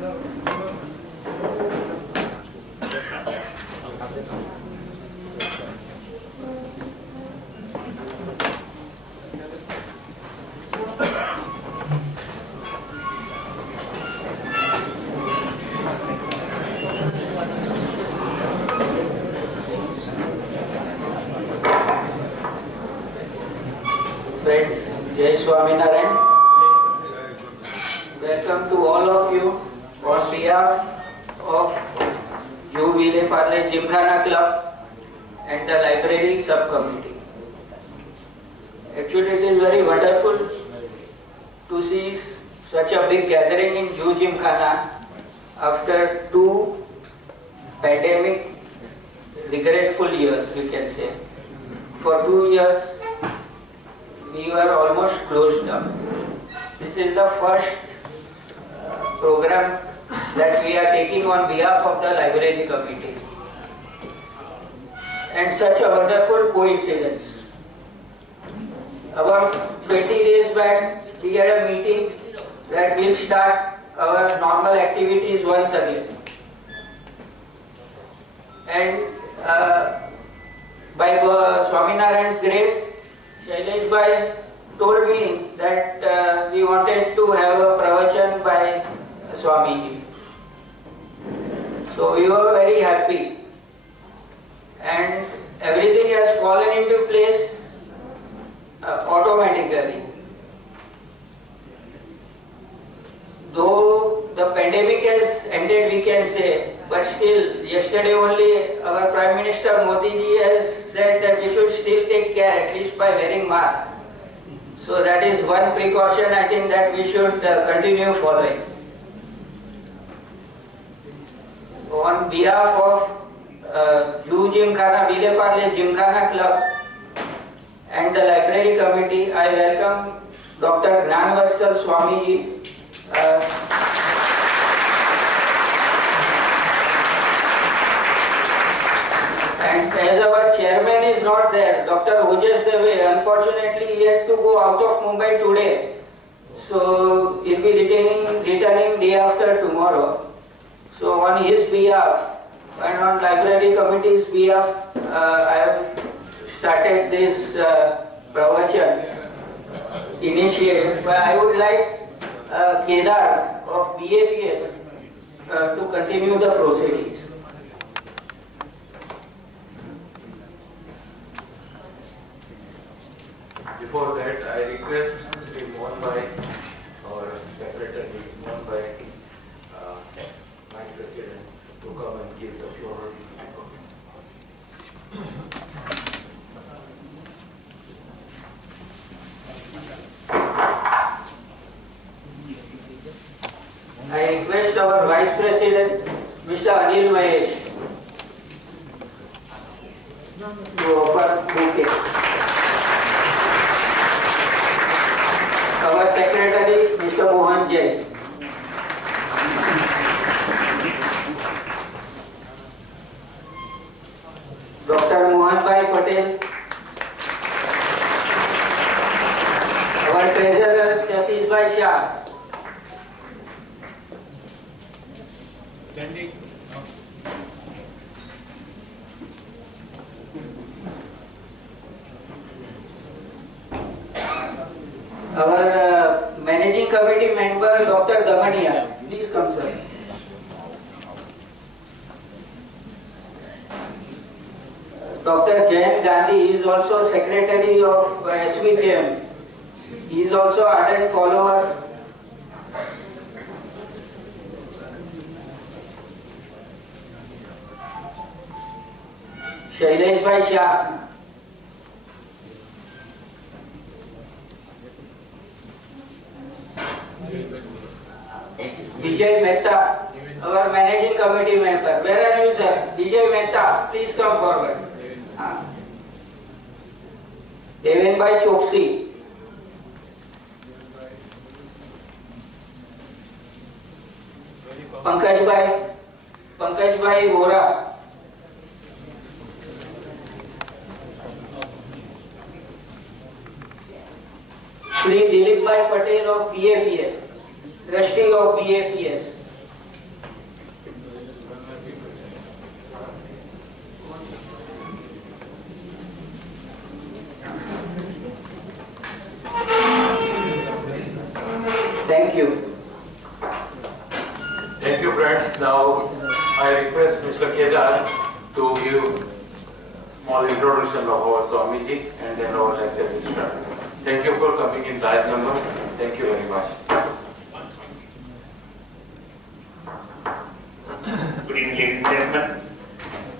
Friends, Jai Swami. Welcome to all of you on behalf of Juhu Parle Gymkhana Club and the Library Subcommittee. Actually, it is very wonderful to see such a big gathering in Juhu Gymkhana after 2 pandemic regretful years, we can say. For 2 years, we were almost closed down. This is the first program that we are taking on behalf of the library committee. And such a wonderful coincidence. About 20 days back, we had a meeting that will start our normal activities once again. And by Swaminarayan's grace, Shailesh Bhai told me that we wanted to have a pravachan by Swamiji. So we were very happy. And everything has fallen into place automatically. Though the pandemic has ended, we can say, but still, yesterday only our Prime Minister Modi ji has said that we should still take care, at least by wearing mask. So that is one precaution I think that we should continue following. On behalf of Juhu Gymkhana, Vile Parle Gymkhana Club and the Library Committee, I welcome Dr. Gnanvatsal Swamiji. And as our chairman is not there, Dr. Ojas, unfortunately he had to go out of Mumbai today. So he'll be returning day after tomorrow. So on his behalf and on library committee's behalf, I have started this pravachan initiative. But I would like Kedar of BAPS to continue the proceedings. Before that, I request Sri Mohan Bhai, our secretary, Mohan Bhai, Vice President, to come and give the floor. I request our Vice President, Mr. Anil Mahesh, to offer bouquet. Our Secretary, Mr. Mohan Jain. Dr. Mohan Bhai Patel. Our Treasurer, Sheth Shah. Sending. Our Managing Committee member, Dr. Damania. Please come, sir. Dr. Jain Gandhi is also Secretary of SVPM. He is also ardent follower. Shailesh C Shah. Mehta, our Managing Committee member. Where are you, sir? Mehta, please come forward. Deven R Choksey. Pankaj Vora. Shri Dilip Bhai Patel of BAPS, trustee of BAPS. Thank you, friends. Now I request Mr. Kedar to give small introduction of our Swamiji and then our lecture will start. Thank you for coming in large numbers. Thank you very much. Good evening, ladies and gentlemen.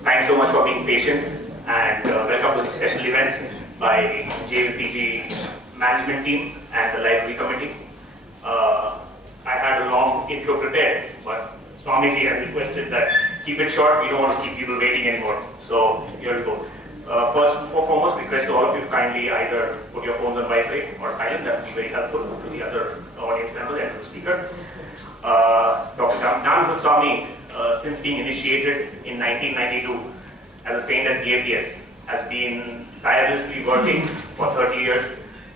Thanks so much for being patient and welcome to this special event by JVPG management team and the library committee. I had a long intro prepared, but Swamiji has requested that keep it short. We don't want to keep people waiting anymore. So here we go. First and foremost, request to all of you kindly either put your phones on vibrate or silent. That would be very helpful to the other audience member and the speaker. Dr. Gnanvatsal Swami, since being initiated in 1992 as a saint at BAPS, has been tirelessly working for 30 years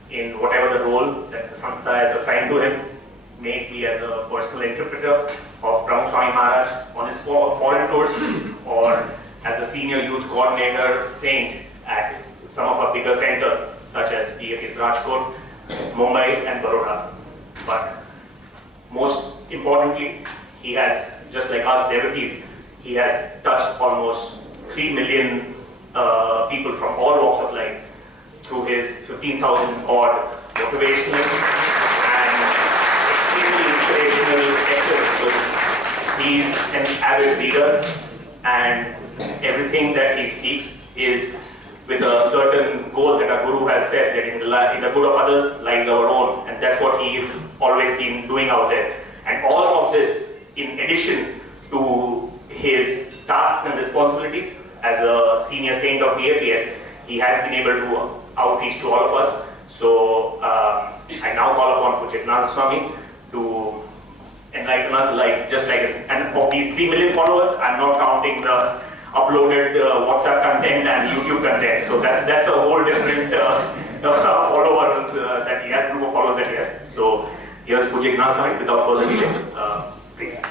in whatever the role that the Sanstha has assigned to him, may it be as a personal interpreter of Swami Maharaj on his foreign tours, or as the senior youth coordinator saint at some of our bigger centers such as BAPS Rajkot, Mumbai and Baroda. But most importantly, he has, just like us devotees, he has touched almost 3 million people from all walks of life through his 15,000 odd motivational and extremely inspirational lectures. He's an avid reader and everything that he speaks is with a certain goal that our Guru has said, that in the good of others lies our own, and that's what he's always been doing out there. And all of this, in addition to his tasks and responsibilities as a senior saint of BAPS, he has been able to outreach to all of us. So I now call upon Pujya Gnanvatsal Swami to enlighten us, just like, and of these 3 million followers, I'm not counting the uploaded WhatsApp content and YouTube content. So that's a whole different followers that he has, group of followers that he has. So here's Pujya Gnanvatsal Swami. Without further delay, please.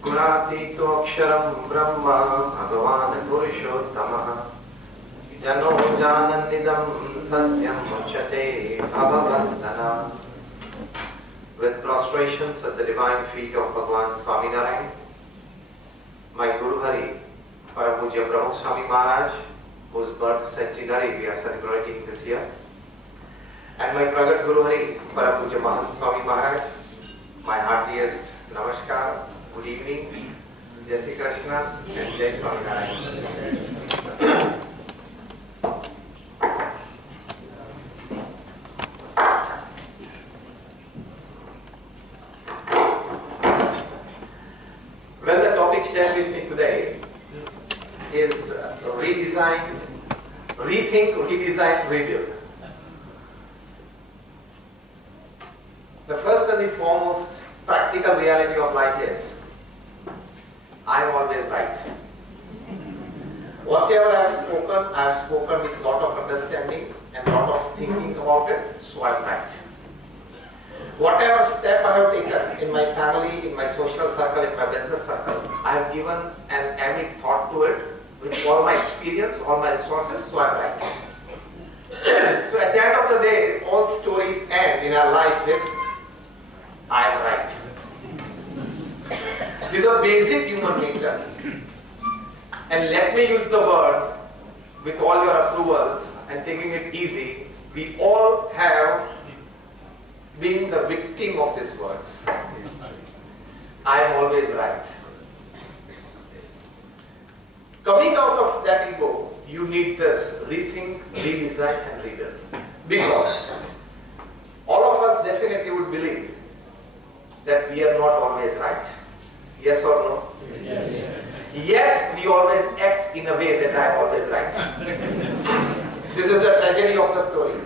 गुणातीतो अक्षरं ब्रह्म भगवान् पुरुषोत्तमः जनो जानन्निदं सत्यं मुच्यते भववन्दना. With prostrations at the divine feet of Bhagwan Swaminarayan, my Guru Hari, Parapujya Brahma Swami Maharaj, whose birth centenary we are celebrating this year, and my Pragat Guru Hari, Parapujya Mahan Swami Maharaj, my heartiest Namaskar. Good evening, Jai Shri Krishna and Jai Swami Narayan. Well, the topic shared with me today is redesign, rethink, redesign, rebuild. The first and the foremost practical reality of life is I am always right. Whatever I have spoken with a lot of understanding and a lot of thinking about it, so I am right. Whatever step I have taken in my family, in my social circle, in my business circle, I have given an avid thought to it with all my experience, all my resources, so I am right. So at the end of the day, all stories end in our life with I am right. This is a basic human nature. And let me use the word with all your approvals and taking it easy. We all have been the victim of these words. I am always right. Coming out of that ego, you need this rethink, redesign and rebuild. Because all of us definitely would believe that we are not always right. Yes or no? Yes. Yet we always act in a way that I am always right. This is the tragedy of the story.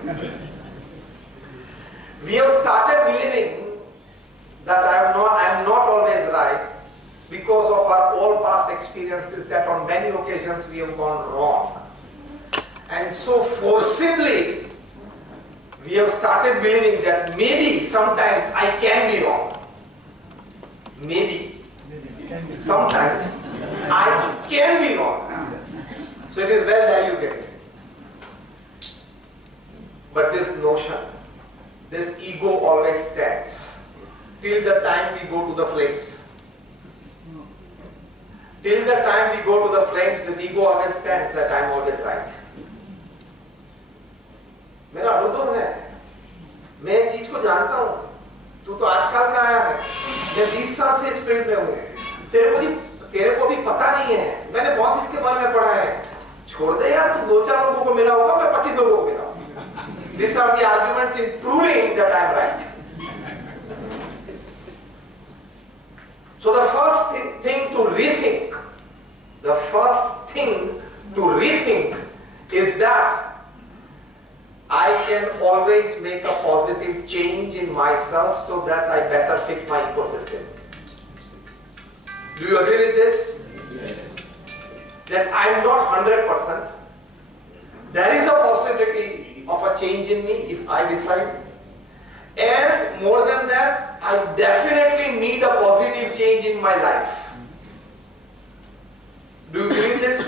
We have started believing that I am not always right because of our all past experiences that on many occasions we have gone wrong. And so forcibly we have started believing that maybe sometimes I can be wrong. Maybe. Sometimes I can be wrong. So it is well diluted. But this notion, this ego always stands till the time we go to the flames. Till the time we go to the flames, this ego always stands that I am always right. मेरा अनुभव है, मैं चीज को जानता हूँ, तू तो आजकल का आया है, मैं 20 साल से इस फील्ड में हूँ, तेरे को भी पता नहीं है, मैंने बहुत इसके बारे में पढ़ा है, छोड़ दे यार, तू 2-4 लोगों को मिला होगा, मैं 25 लोगों को मिला हूँ. These are the arguments in proving that I am right. So the first thing to rethink is that I can always make a positive change in myself so that I better fit my ecosystem. Do you agree with this? Yes. That I am not 100%. There is a possibility of a change in me if I decide. And more than that, I definitely need a positive change in my life. Do you agree with this?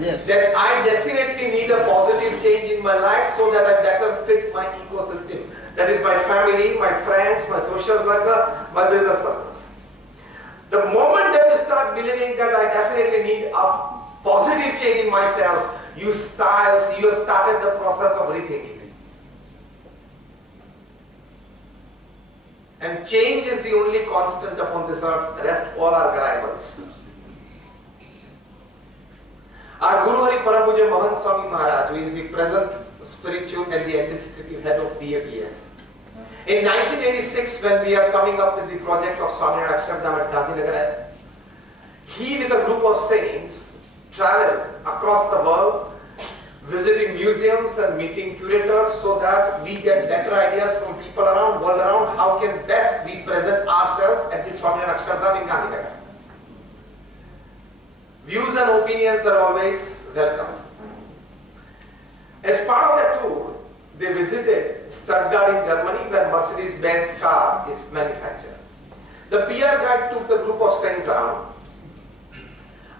Yes. That I definitely need a positive change in my life so that I better fit my ecosystem. That is my family, my friends, my social circle, my business circles. The moment that you start believing that I definitely need a positive change in myself, you have started the process of rethinking. And change is the only constant upon this earth, the rest all are variables. Our Guru Hari Param Pujya Mohan Swami Maharaj, who is the present spiritual and the administrative head of BAPS. In 1986, when we are coming up with the project of Swami Akshardham at Gandhinagar, he with a group of saints traveled across the world, visiting museums and meeting curators so that we get better ideas from people around, world around, how can best we present ourselves at the Swami Akshardham in Gandhinagar. Views and opinions are always welcome. As part of that tour, they visited Stuttgart in Germany where Mercedes-Benz car is manufactured. The PR guide took the group of saints around.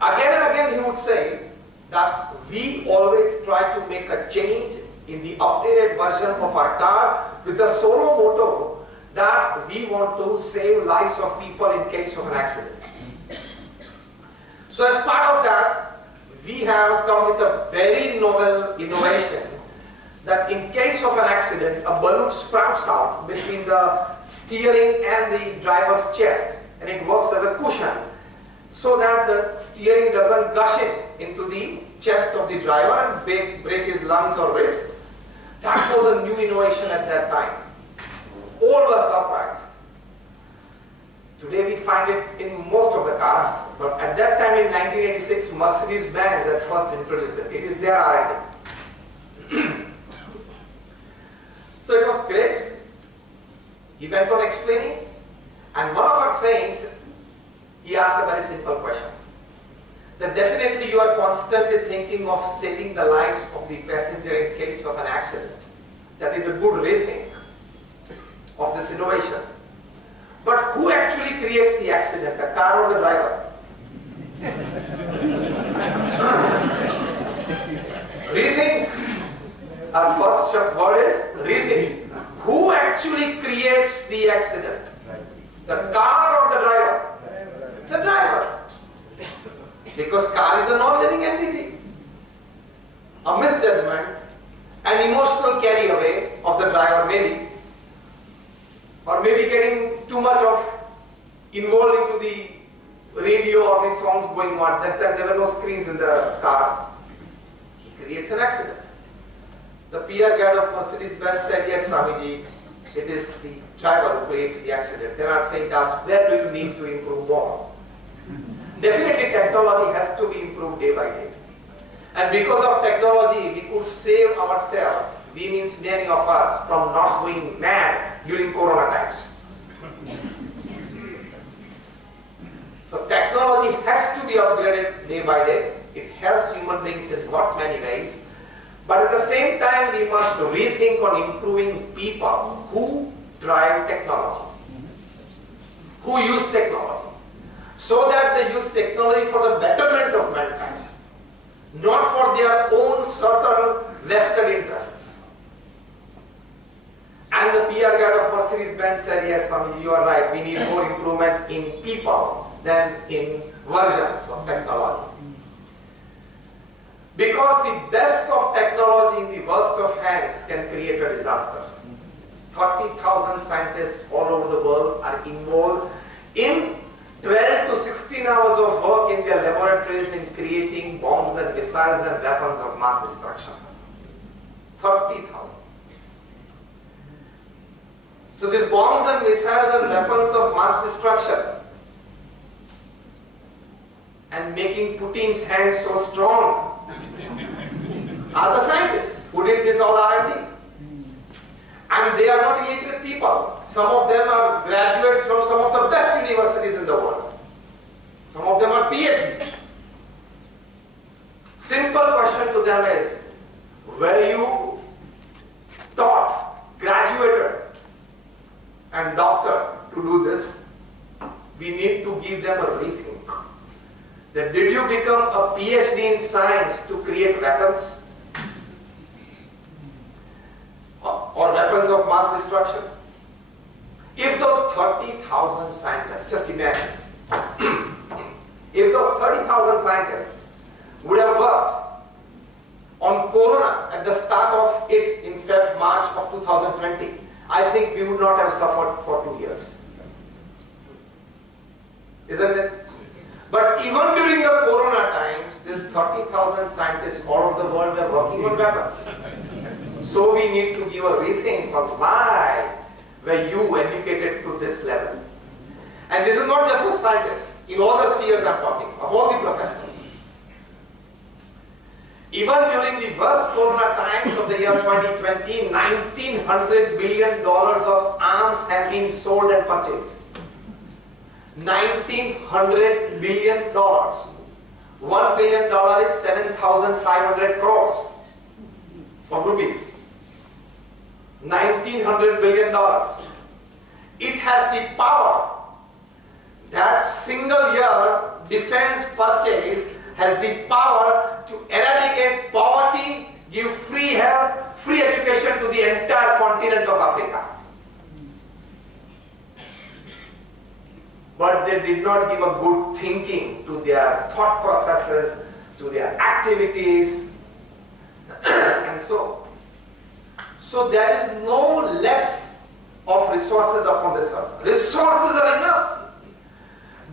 Again and again he would say that we always try to make a change in the updated version of our car with the solo motto that we want to save lives of people in case of an accident. So as part of that, we have come with a very novel innovation that in case of an accident, a balloon sprouts out between the steering and the driver's chest, and it works as a cushion so that the steering doesn't gush into the chest of the driver and break his lungs or ribs. That was a new innovation at that time. All were surprised. Today we find it in most of the cars, but at that time in 1986, Mercedes-Benz had first introduced it. It is their R&D. So it was great. He went on explaining, and one of our saints, he asked a very simple question. That definitely you are constantly thinking of saving the lives of the passenger in case of an accident. That is a good rethink of this innovation. But who actually creates the accident, the car or the driver? Rethink. Our first word is rethink. Who actually creates the accident? The car or the driver? The driver. Because car is a non-living entity. A misjudgment, an emotional carry away of the driver maybe, or maybe getting too much of involved into the radio or the songs going on. That time there were no screens in the car. He creates an accident. The PR guide of Mercedes-Benz said, yes, Swamiji, it is the driver who creates the accident. Then our saint asked, where do you need to improve more? Definitely technology has to be improved day by day. And because of technology, we could save ourselves, we means many of us, from not going mad during Corona times. So technology has to be upgraded day by day. It helps human beings in not many ways. But at the same time, we must rethink on improving people who drive technology, who use technology, so that they use technology for the betterment of mankind, not for their own certain vested interests. And the PR guy of Mercedes-Benz said, yes, Swamiji, you are right. We need more improvement in people than in versions of technology. Because the best of technology in the worst of hands can create a disaster. 30,000 scientists all over the world are involved in 12 to 16 hours of work in their laboratories in creating bombs and missiles and weapons of mass destruction. 30,000. So these bombs and missiles and weapons of mass destruction and making Putin's hands so strong are the scientists who did this all R&D. And they are not illiterate people. Some of them are graduates from some of the best universities in the world. Some of them are PhDs. Simple question to them is, were you taught, graduated, and doctor to do this? We need to give them a rethink. That did you become a PhD in science to create weapons? Or weapons of mass destruction? If those 30,000 scientists, just imagine, if those 30,000 scientists would have worked on Corona at the start of it in March of 2020, I think we would not have suffered for 2 years. Isn't it? But even during the Corona times, these 30,000 scientists all over the world were working on weapons. So we need to give a rethink on why were you educated to this level. And this is not just for scientists. In all the spheres I'm talking, of all the professionals. Even during the worst Corona times of the year 2020, $1,900 billion of arms have been sold and purchased. $1,900 billion. $1 billion is 7,500 crores of rupees. $1,900 billion. It has the power. That single year defense purchase has the power to eradicate poverty, give free health, free education to the entire continent of Africa. But they did not give a good thinking to their thought processes, to their activities, and so there is no less of resources upon this earth. Resources are enough.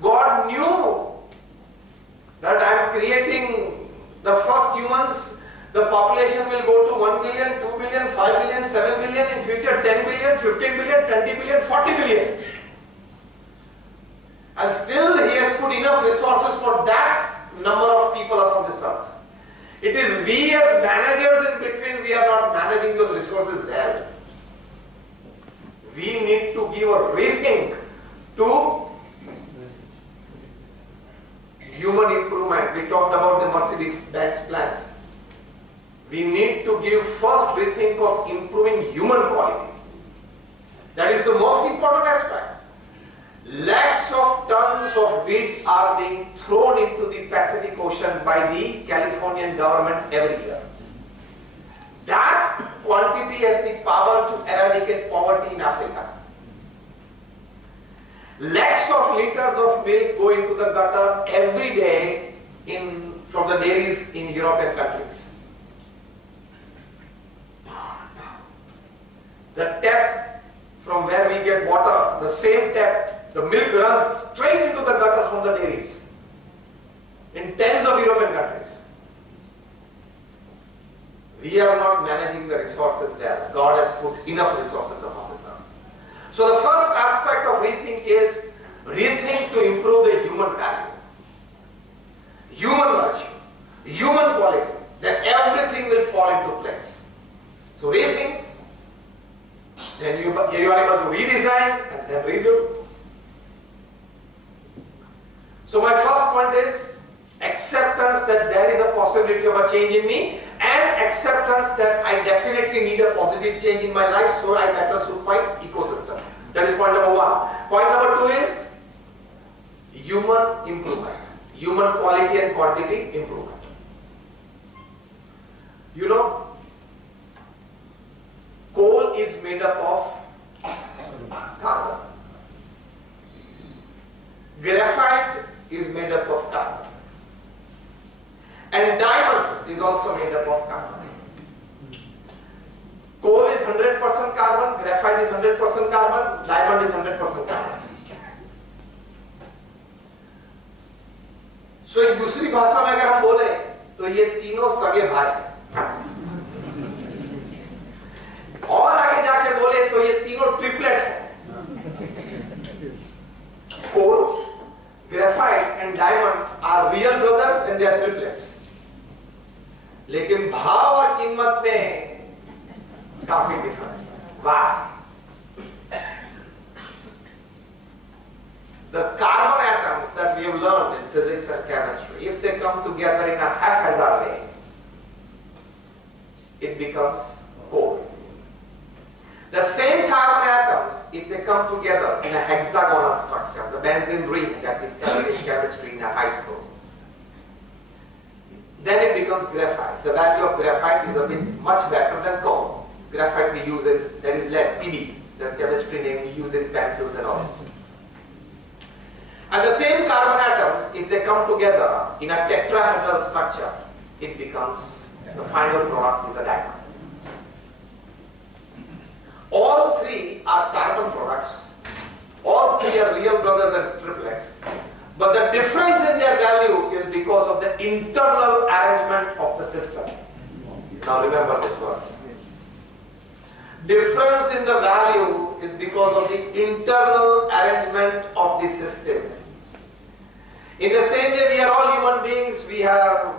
God knew that I am creating the first humans. The population will go to 1 billion, 2 billion, 5 billion, 7 billion, in future 10 billion, 15 billion, 20 billion, 40 billion. And still He has put enough resources for that number of people upon this earth. It is we as managers in between, we are not managing those resources well. We need to give a rethink to human improvement. We talked about the Mercedes-Benz plant. We need to give first rethink of improving human quality. That is the most important aspect. Lakhs of tons of wheat are being thrown into the Pacific Ocean by the Californian government every year. That quantity has the power to eradicate poverty in Africa. Lakhs of liters of milk go into the gutter every day from the dairies in European countries. The tap from where we get water, the same tap, the milk runs straight into the gutter from the dairies in tens of European countries. We are not managing the resources well. God has put enough resources upon this earth. So the first aspect of rethink is rethink to improve the human value, human virtue, human quality, then everything will fall into place. So rethink, then you are able to redesign and then rebuild. So my first point is acceptance that there is a possibility of a change in me, and acceptance that I definitely need a positive change in my life so I better suit my ecosystem. That is point number one. Point number two is human improvement, human quality and quantity improvement. You know, coal is made up of carbon. Graphite is made up of carbon. And diamond is also made up of carbon. Coal is 100% carbon, graphite is 100% carbon, diamond is 100% carbon. So एक दूसरी भाषा में अगर हम बोले तो ये तीनों सगे भाई हैं। और आगे जाके बोले तो ये तीनों ट्रिपलेट्स हैं। Coal, graphite and diamond are real brothers and they are triplets. लेकिन भाव और कीमत में काफी डिफरेंस है। Why? The carbon atoms that we have learned in physics and chemistry, if they come together in a haphazard way, it becomes coal. The same carbon atoms, if they come together in a hexagonal structure, the benzene ring that we studied in chemistry in high school, then it becomes graphite. The value of graphite is a bit much better than coal. Graphite we use it, that is lead, PB, the chemistry name we use in pencils and all. And the same carbon atoms, if they come together in a tetrahedral structure, it becomes, the final product is a diamond. All three are carbon products. All three are real brothers and triplets. But the difference in their value is because of the internal arrangement of the system. Now remember this verse. Difference in the value is because of the internal arrangement of the system. In the same way, we are all human beings. We have,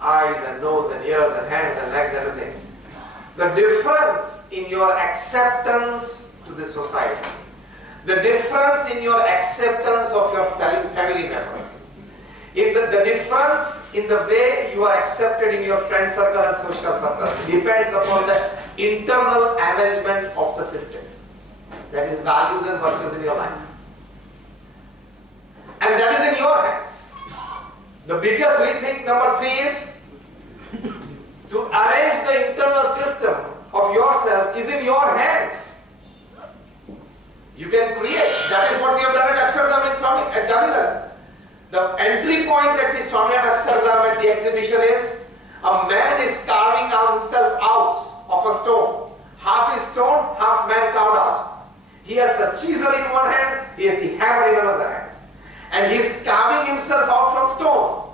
eyes and nose and ears and hands and legs and everything. The difference in your acceptance to the society, the difference in your acceptance of your family members, the difference in the way you are accepted in your friend circle and social circles depends upon the internal arrangement of the system. That is values and virtues in your life. And that is in your hands. The biggest rethink number 3 is to arrange the internal system of yourself is in your hands. You can create. That is what we have done at Akshardham in Swami, at Gandhinagar. The entry point at the Swami at Akshardham at the exhibition is a man is carving himself out of a stone. Half is stone, half man carved out. He has the chisel in one hand, he has the hammer in another hand. And he is carving himself out from stone.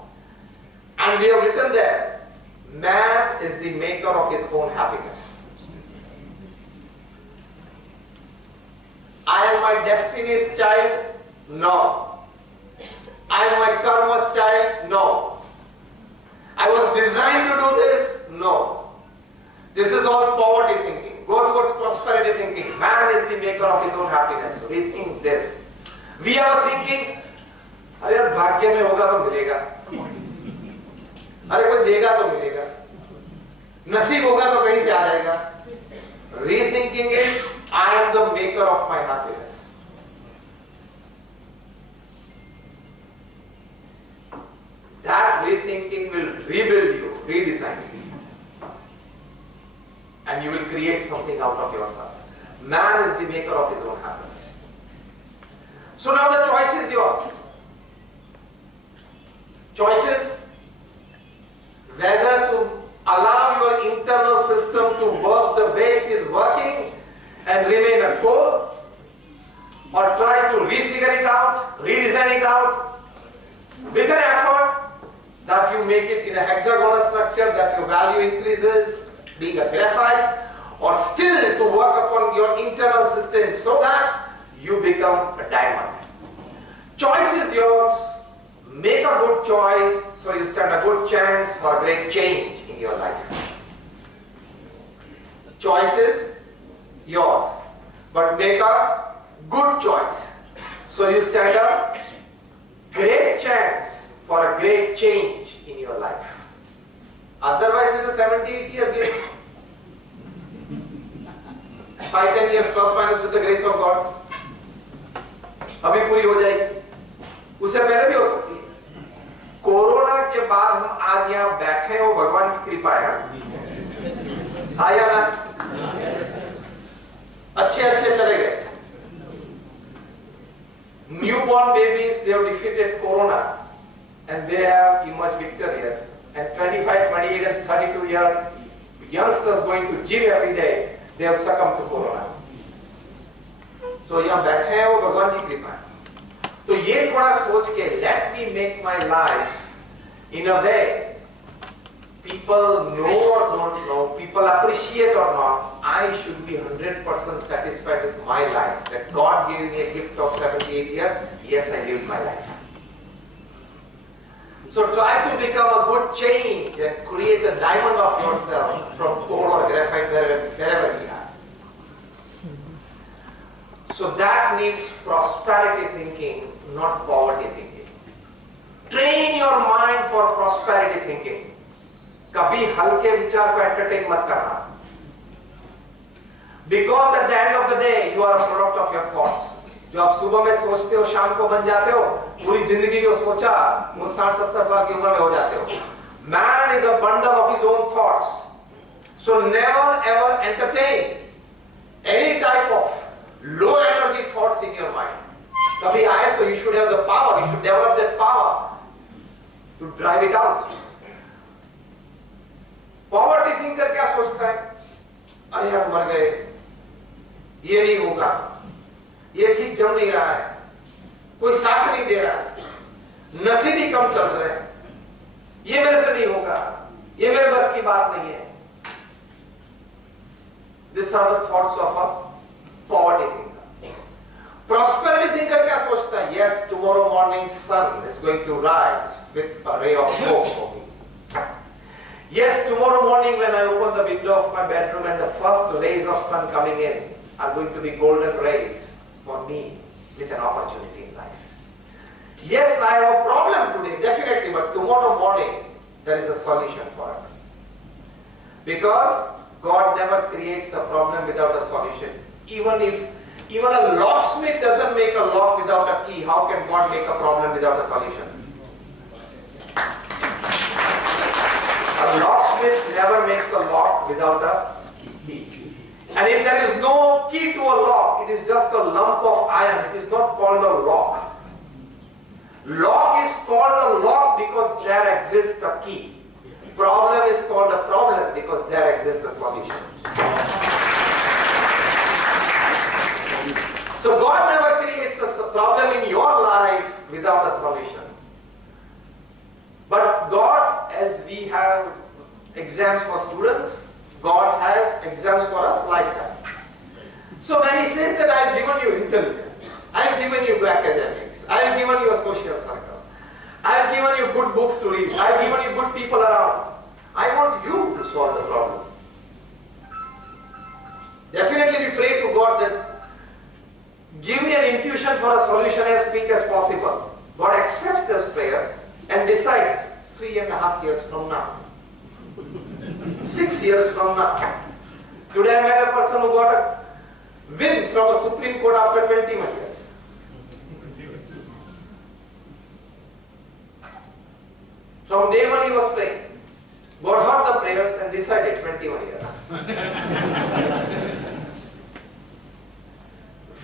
And we have written there, man is the maker of his own happiness. I am my destiny's child? No. I am my karma's child? No. I was designed to do this? No. This is all poverty thinking. Go towards prosperity thinking. Man is the maker of his own happiness. So rethink this. We are thinking, अरे यार भाग्य में होगा तो मिलेगा, अरे कोई देगा तो मिलेगा, नसीब होगा तो कहीं से आ जाएगा. Rethinking is, I am the maker of my happiness. That rethinking will rebuild you, redesign you. And you will create something out of yourself. Man is the maker of his own happiness. So now the choice is yours. Choices whether to allow your internal system to work the way it is working and remain a core, or try to refigure it out, redesign it out with an effort that you make it in a hexagonal structure, that your value increases, being a graphite, or still to work upon your internal system so that you become a diamond. Choice is yours. Make a good choice so you stand a good chance for a great change in your life. Choice is yours, but make a good choice so you stand a great chance for a great change in your life. Otherwise it's a 70-80-year game. 5-10 years plus minus with the grace of God. अभी पूरी हो जाएगी. उससे पहले भी हो सकती है। कोरोना के बाद हम आज यहाँ बैठे हो, भगवान की कृपा है। आया ना, अच्छे अच्छे चले गए। Newborn babies, they have defeated corona and they have emerged victorious. And 25, 28 and 32-year youngsters going to gym every day, they have succumbed to corona. So यहाँ बैठे हैं वो भगवान की कृपा है। तो ये थोड़ा सोच के let me make my life in a way people know or don't know, people appreciate or not, I should be 100% satisfied with my life. That God gave me a gift of 78 years, yes, I lived my life. So try to become a good change and create a diamond of yourself from coal or graphite, wherever we are. So that needs prosperity thinking, not poverty thinking. Train your mind for prosperity thinking. कभी हल्के विचार को entertain मत करना, because at the end of the day you are a product of your thoughts. जो आप सुबह में सोचते हो शाम को बन जाते हो, पूरी जिंदगी को सोचा वो 60-70 साल की उम्र में हो जाते हो. Man is a bundle of his own thoughts, so never ever entertain any type of low energy thoughts in your mind. कभी आए तो you should have the power, you should develop that power to drive it out. Poverty thinker क्या सोचता है? अरे हम मर गए, ये नहीं होगा, ये ठीक जम नहीं रहा है, कोई साथ नहीं दे रहा है, नसीब ही कम चल रहे हैं, ये मेरे से नहीं होगा, ये मेरे बस की बात नहीं है. These are the thoughts of a poverty thinker. Prosperity thinker क्या सोचता है? Yes, tomorrow morning sun is going to rise with a ray of hope for me. Yes, tomorrow morning when I open the window of my bedroom and the first rays of sun coming in are going to be golden rays for me with an opportunity in life. Yes, I have a problem today, definitely, but tomorrow morning there is a solution for it. Because God never creates a problem without a solution. Even a locksmith doesn't make a lock without a key. How can God make a problem without a solution? A locksmith never makes a lock without a key. And if there is no key to a lock, it is just a lump of iron. It is not called a lock. Lock is called a lock because there exists a key. Problem is called a problem because there exists a solution. So God never creates a problem in your life without a solution. But God, as we have exams for students, God has exams for us lifetime. So when He says that I have given you intelligence, I have given you academics, I have given you a social circle, I have given you good books to read, I have given you good people around, I want you to solve the problem. Definitely we pray to God that give me an intuition for a solution as quick as possible. God accepts those prayers and decides 3.5 years from now, 6 years from now. Today I met a person who got a win from a Supreme Court after 21 years. From day one he was praying. God heard the prayers and decided 21 years.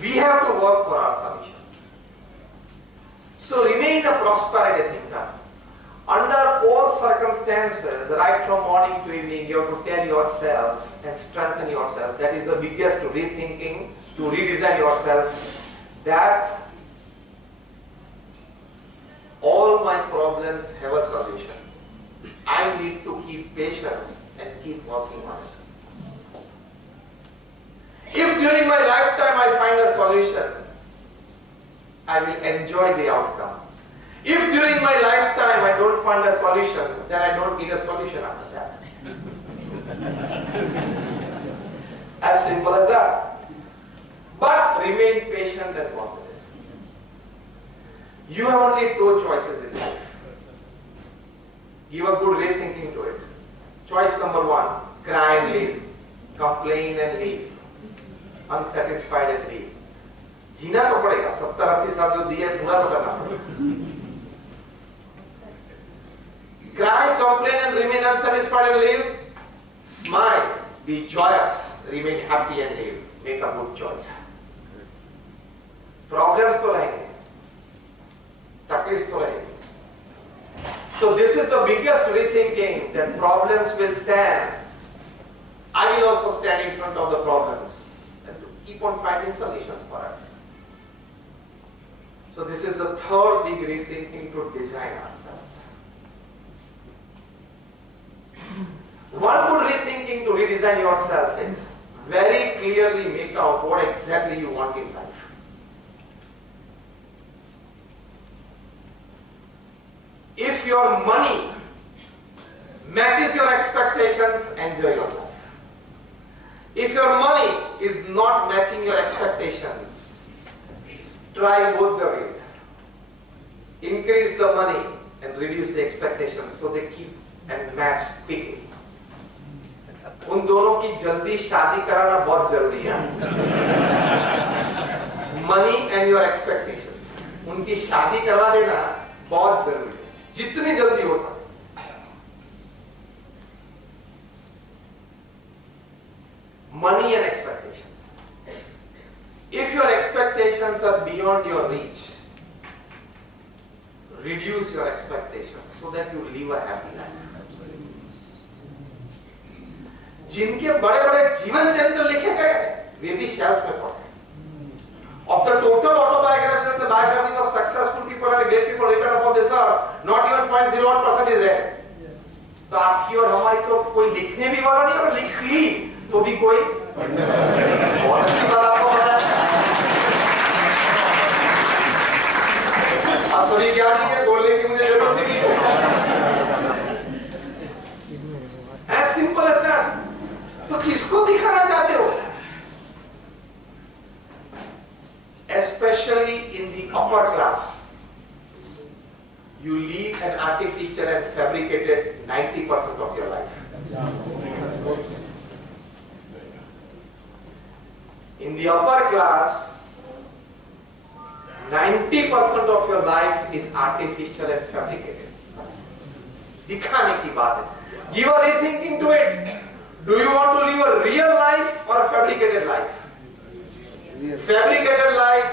We have to work for our solutions. So remain a prosperity thinker. Under all circumstances, right from morning to evening, you have to tell yourself and strengthen yourself. That is the biggest rethinking, to redesign yourself, that all my problems have a solution. I need to keep patience and keep working on it. If during my lifetime I find a solution, I will enjoy the outcome. If during my lifetime I don't find a solution, then I don't need a solution after that. As simple as that. But remain patient and positive. You have only two choices in life. Give a good rethinking to it. Choice number one, cry and leave. Complain and leave. Unsatisfied and leave. जीना तो पड़ेगा, 70-80 साल जो दिए पूरा तो करना पड़ेगा। Cry, complain and remain unsatisfied and live. Smile, be joyous, remain happy and live. Make a good choice. Problems तो रहेंगे, तकलीफ तो रहेगी. So this is the biggest rethinking, that problems will stand. I will also stand in front of the problems and to keep on finding solutions for it. So this is the third big rethinking, to design ourselves. One good rethinking to redesign yourself is very clearly make out what exactly you want in life. If your money matches your expectations, enjoy your life. If your money is not matching your expectations, try both the ways. Increase the money and reduce the expectations so they keep and match quickly. उन दोनों की जल्दी शादी कराना बहुत जरूरी है. Money and your expectations, उनकी शादी करवा देना बहुत जरूरी है, जितनी जल्दी हो सके. Money and expectations. If your expectations are beyond your reach, reduce your expectations so that you live a happy life. जिनके बड़े-बड़े जीवन चरित्र लिखे गए, वे भी शेल्फ में पढ़े. Of the total autobiographies and the biographies of successful people and great people written upon this earth, not even 0.01% is read. तो आपकी और हमारी तो कोई लिखने भी वाला नहीं, और लिख ली तो भी कोई बहुत अच्छी बात आपको पता है. आप सभी ज्ञानी है, बोलने की मुझे जरूरत नहीं है. As simple as that. तो किसको दिखाना चाहते हो? Especially in the upper class, you live an artificial and fabricated 90% of your life. In the upper class, 90% of your life is artificial and fabricated. दिखाने की बात है. Give a rethinking to it. Do you want to live a real life or a fabricated life? Fabricated life,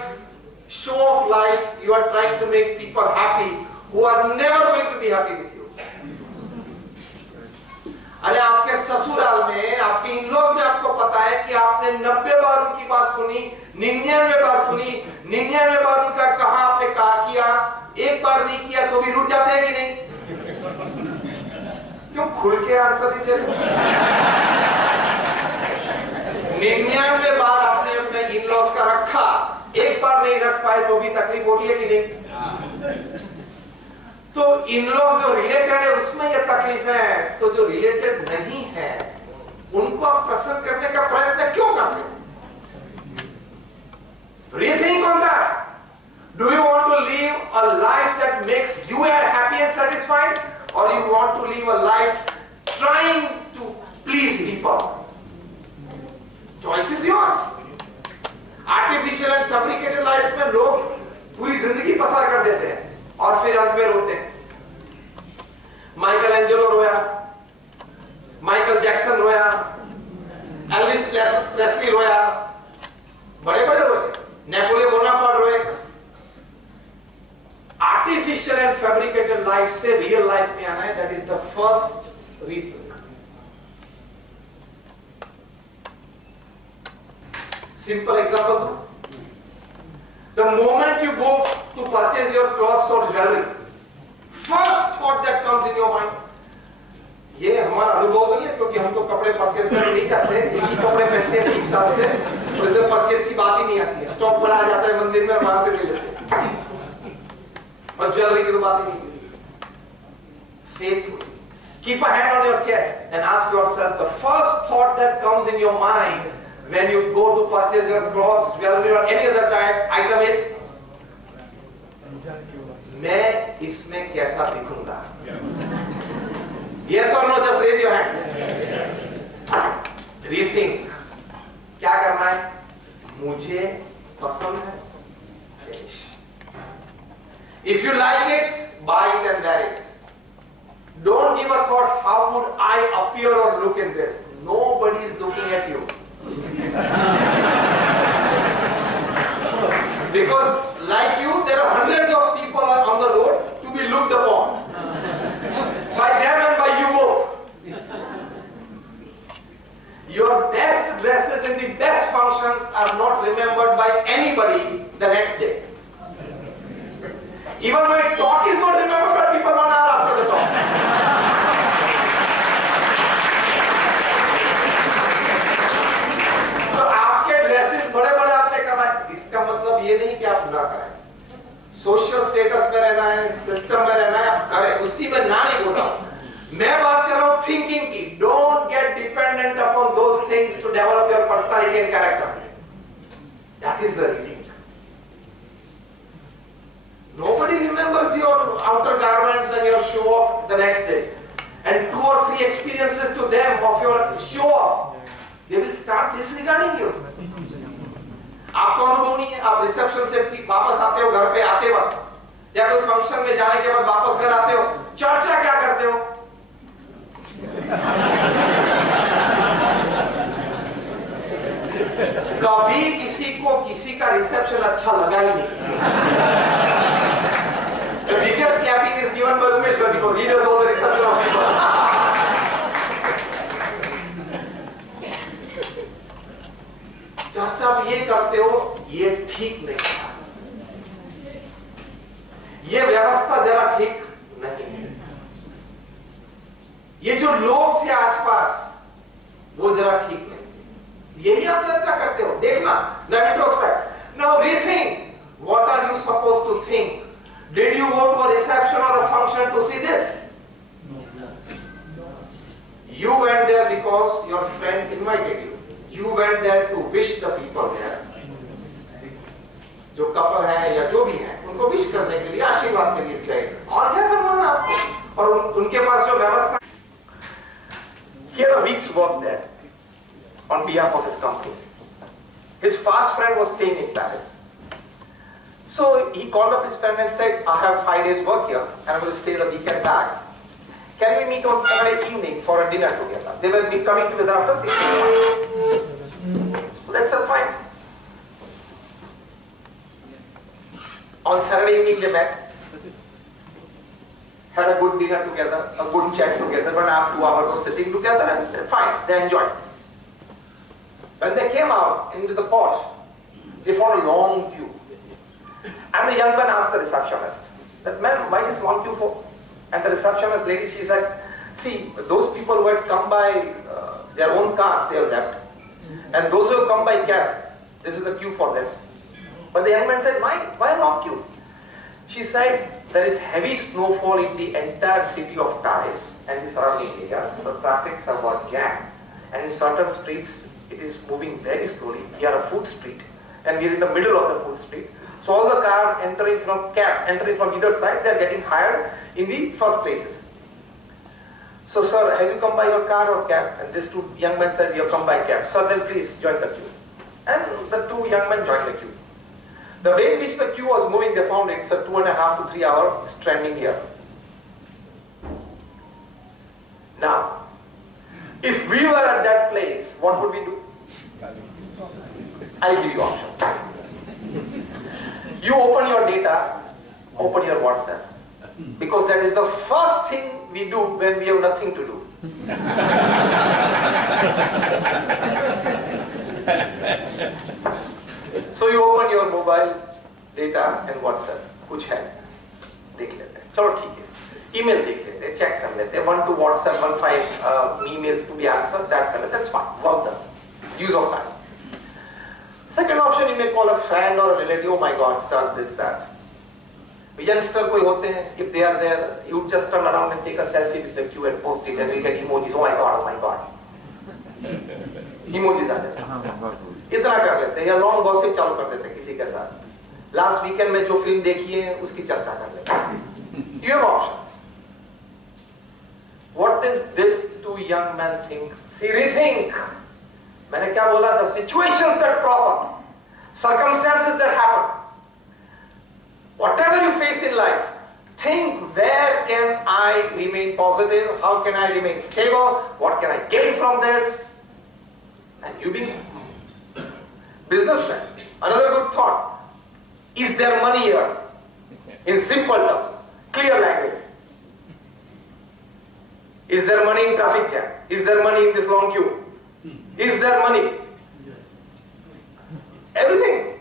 show off life, you are trying to make people happy who are never going to be happy with you. अरे आपके ससुराल में, आपके in-laws में आपको पता है कि आपने 90 बार उनकी बात सुनी, 99 बार सुनी, 99 baar उनका कहा आपने कहा किया, एक बार नहीं किया तो भी रुक जाते हैं कि नहीं? क्यों खुल के आंसर नहीं दे रहे? 99 बार आपने अपने इन-लॉज का रखा, एक बार नहीं रख पाए तो भी तकलीफ होती है कि नहीं? तो इन-लॉज जो रिलेटेड है उसमें यह तकलीफ है, तो जो रिलेटेड नहीं है उनको आप प्रसन्न करने का प्रयत्न क्यों करते हैं? Rethink on that. Do you want to live a life that makes you happy and satisfied, or you want to live a life trying to please people? Choice is yours. Artificial and fabricated life में लोग पूरी जिंदगी पसार कर देते हैं और फिर अंत में रोते हैं. माइकल एंजेलो रोया, माइकल जैक्सन रोया, एल्विस प्रेस्ली रोया, बड़े बड़े रोए, नेपोलियन बोनापार्ट रोए. आर्टिफिशियल एंड फैब्रिकेटेड लाइफ से रियल लाइफ में आना है, that is the first rethink. Simple example. The moment you go to purchase your clothes or jewelry, first thought that comes in your mind, ये हमारा अनुभव तो नहीं है क्योंकि हम तो कपड़े परचेस करने नहीं जाते, एक ही कपड़े पहनते हैं 20 साल से, तो इसमें परचेस की बात ही नहीं आती है. स्टॉक बढ़ाया जाता है मंदिर में, वहां से ले लेते हैं, और ज्वेलरी की तो बात ही नहीं. Faithful. Keep a hand on your chest and ask yourself the first thought that comes in your mind when you go to purchase your clothes, jewelry or any other type item is, मैं इसमें कैसा दिखूंगा? Yes or no? Just raise your hand. Rethink. क्या करना है? मुझे पसंद है If you like it, buy it and wear it. Don't give a thought, how would I appear or look in this? Nobody is looking at you. Because like you, there are hundreds of people on the road to be looked upon. By them and by you both. Your best dresses in the best functions are not remembered by anybody the next day. Even my talk is not remembered by people 1 hour after the talk. तो आपके dresses बड़े-बड़े आपने करना है, इसका मतलब ये नहीं कि आप ना करें। सोशल स्टेटस में रहना है, सिस्टम में रहना है, आप करें, उसकी मैं ना नहीं बोल रहा हूं। मैं बात कर रहा हूं थिंकिंग की। Don't get dependent upon those things to develop your personality and character. That is the thing. Nobody remembers your outer garments and your show off the next day. And 2 or 3 experiences to them of your show off, they will start disregarding you. आपको अनुभव नहीं है, आप reception से वापस आते हो घर पे आते वक्त या कोई फंक्शन में जाने के बाद वापस घर आते हो, चर्चा क्या करते हो? कभी किसी को किसी का रिसेप्शन अच्छा लगा ही नहीं। The biggest clapping is given by Umesh because he does all the reception of people. चर्चा आप ये करते हो, ये ठीक नहीं है। ये व्यवस्था जरा ठीक नहीं है। ये जो लोग थे आसपास, वो जरा ठीक नहीं। यही आप चर्चा करते हो। देखना, now retrospect. Now rethink. What are you supposed to think? Did you go to a reception or a function to see this? You went there because your friend invited you. You went there to wish the people there. जो couple है या जो भी है, उनको wish करने के लिए, आशीर्वाद के लिए चाहिए। और क्या करवाना आपको? और उनके पास जो व्यवस्था, he had a week's work there on behalf of his company. His fast friend was staying in Paris. So he called up his friend and said, I have 5 days work here and I'm going to stay the weekend back. Can we meet on Saturday evening for a dinner together? They will be coming together after 6 months. That's fine. On Saturday evening they met, had a good dinner together, a good chat together, 1.5 to 2 hours of sitting together, and said, fine, they enjoyed. When they came out into the porch, they found a long queue. And the young man asked the receptionist, that, ma'am, why is long queue for? And the receptionist lady, she said, see, those people who had come by their own cars, they have left. And those who have come by cab, this is the queue for them. But the young man said, why a long queue? She said, there is heavy snowfall in the entire city of Paris and the surrounding area. The traffic somewhat jammed. And in certain streets, it is moving very slowly. We are a food street. And we are in the middle of the food street. So all the cars entering from cabs, entering from either side, they are getting hired in the first places. So, sir, have you come by your car or cab? And these 2 young men said, we have come by cab. Sir, then please join the queue. And the 2 young men joined the queue. The way in which the queue was moving, they found it's a 2.5 to 3 hour stranding here. Now, if we were at that place, what would we do? I'll give you options. You open your data, open your WhatsApp. Because that is the first thing we do when we have nothing to do. So you open your mobile data and WhatsApp, कुछ है, देख लेते हैं, चलो ठीक है, email देख लेते हैं, check कर लेते हैं, 1 to WhatsApp, 1 5 emails to be answered, that कर लेते हैं, that's fine, work done, use of time. Second option, you may call a friend or a relative, oh my God, start this, that. Youngster कोई होते हैं, if they are there, you would just turn around and take a selfie with the queue and post it and we get emojis, oh my God, oh my God. Emojis आ जाते हैं. इतना कर लेते हैं या लॉन्ग गॉसिप चालू कर देते हैं किसी के साथ. लास्ट वीकेंड में जो फिल्म देखी है उसकी चर्चा कर लेते हैं. You have options. What does this 2 young men think? See, rethink. मैंने क्या बोला? The situations that crop up, circumstances that happen. Whatever you face in life, think where can I remain positive, how can I remain stable, what can I gain from this? And you being businessman, another good thought, is there money here? In simple terms, clear language. Is there money in traffic jam? Is there money in this long queue? Is there money? Everything.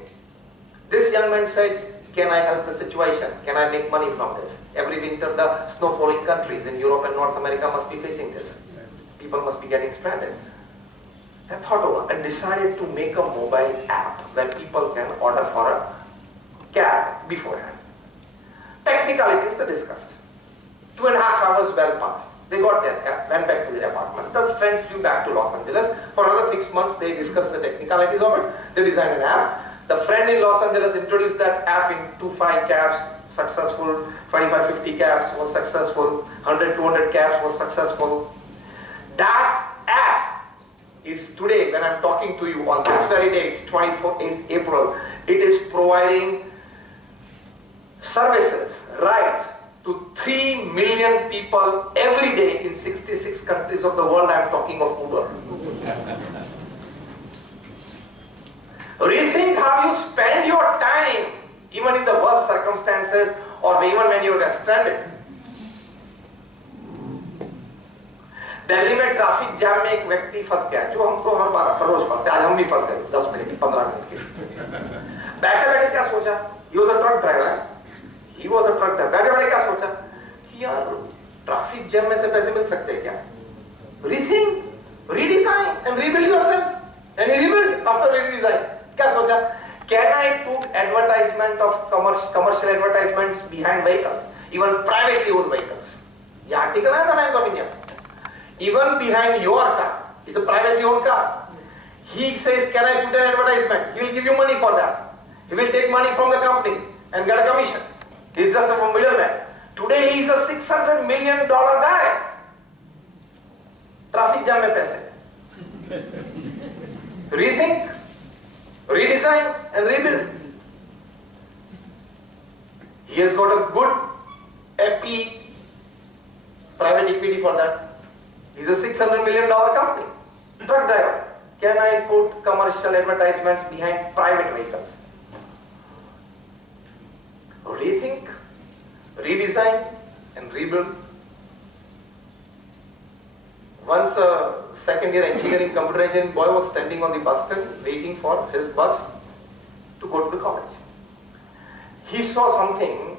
This young man said, can I help the situation? Can I make money from this? Every winter the snow-falling countries in Europe and North America must be facing this. People must be getting stranded. I thought over and decided to make a mobile app where people can order for a cab beforehand. Technicalities are discussed. 2.5 hours well passed. They got their cab, went back to their apartment. The friend flew back to Los Angeles. For another 6 months they discussed the technicalities of it. They designed an app. The friend in Los Angeles introduced that app in 2-5 cabs, successful. 25-50 cabs was successful. 100-200 cabs was successful. That app is today, when I'm talking to you on this very date, 24th April, it is providing services, rides to 3 million people every day in 66 countries of the world. I'm talking of Uber. Rethink how you spend your time, even in the worst circumstances or even when you get stranded. Delhi में traffic jam में एक व्यक्ति फंस गया, जो हमको हर रोज फंसते, आज हम भी फंस गए 10 मिनट की 15 मिनट की। बैठे बैठे क्या सोचा, he was a truck driver, he was a truck driver, बैठे बैठे क्या सोचा कि यार ट्रैफिक जैम में से पैसे मिल सकते हैं क्या? Rethink, redesign and rebuild yourself. And he rebuilt after redesign. क्या सोचा? Can I put advertisement of commercial advertisements behind vehicles, even privately owned vehicles? ये article है The Times of India. Even behind your car, it's a privately owned car. He says, can I put an advertisement? He will give you money for that. He will take money from the company and get a commission. He's just a middleman. Today he is a $600 million guy. Traffic jam में पैसे. Rethink, redesign and rebuild. He has got a good FP private equity for that. He's a $600 million company. Truck driver. Can I put commercial advertisements behind private vehicles? Rethink, redesign and rebuild. Once a second year engineering, computer engineering boy was standing on the bus stand waiting for his bus to go to the college. He saw something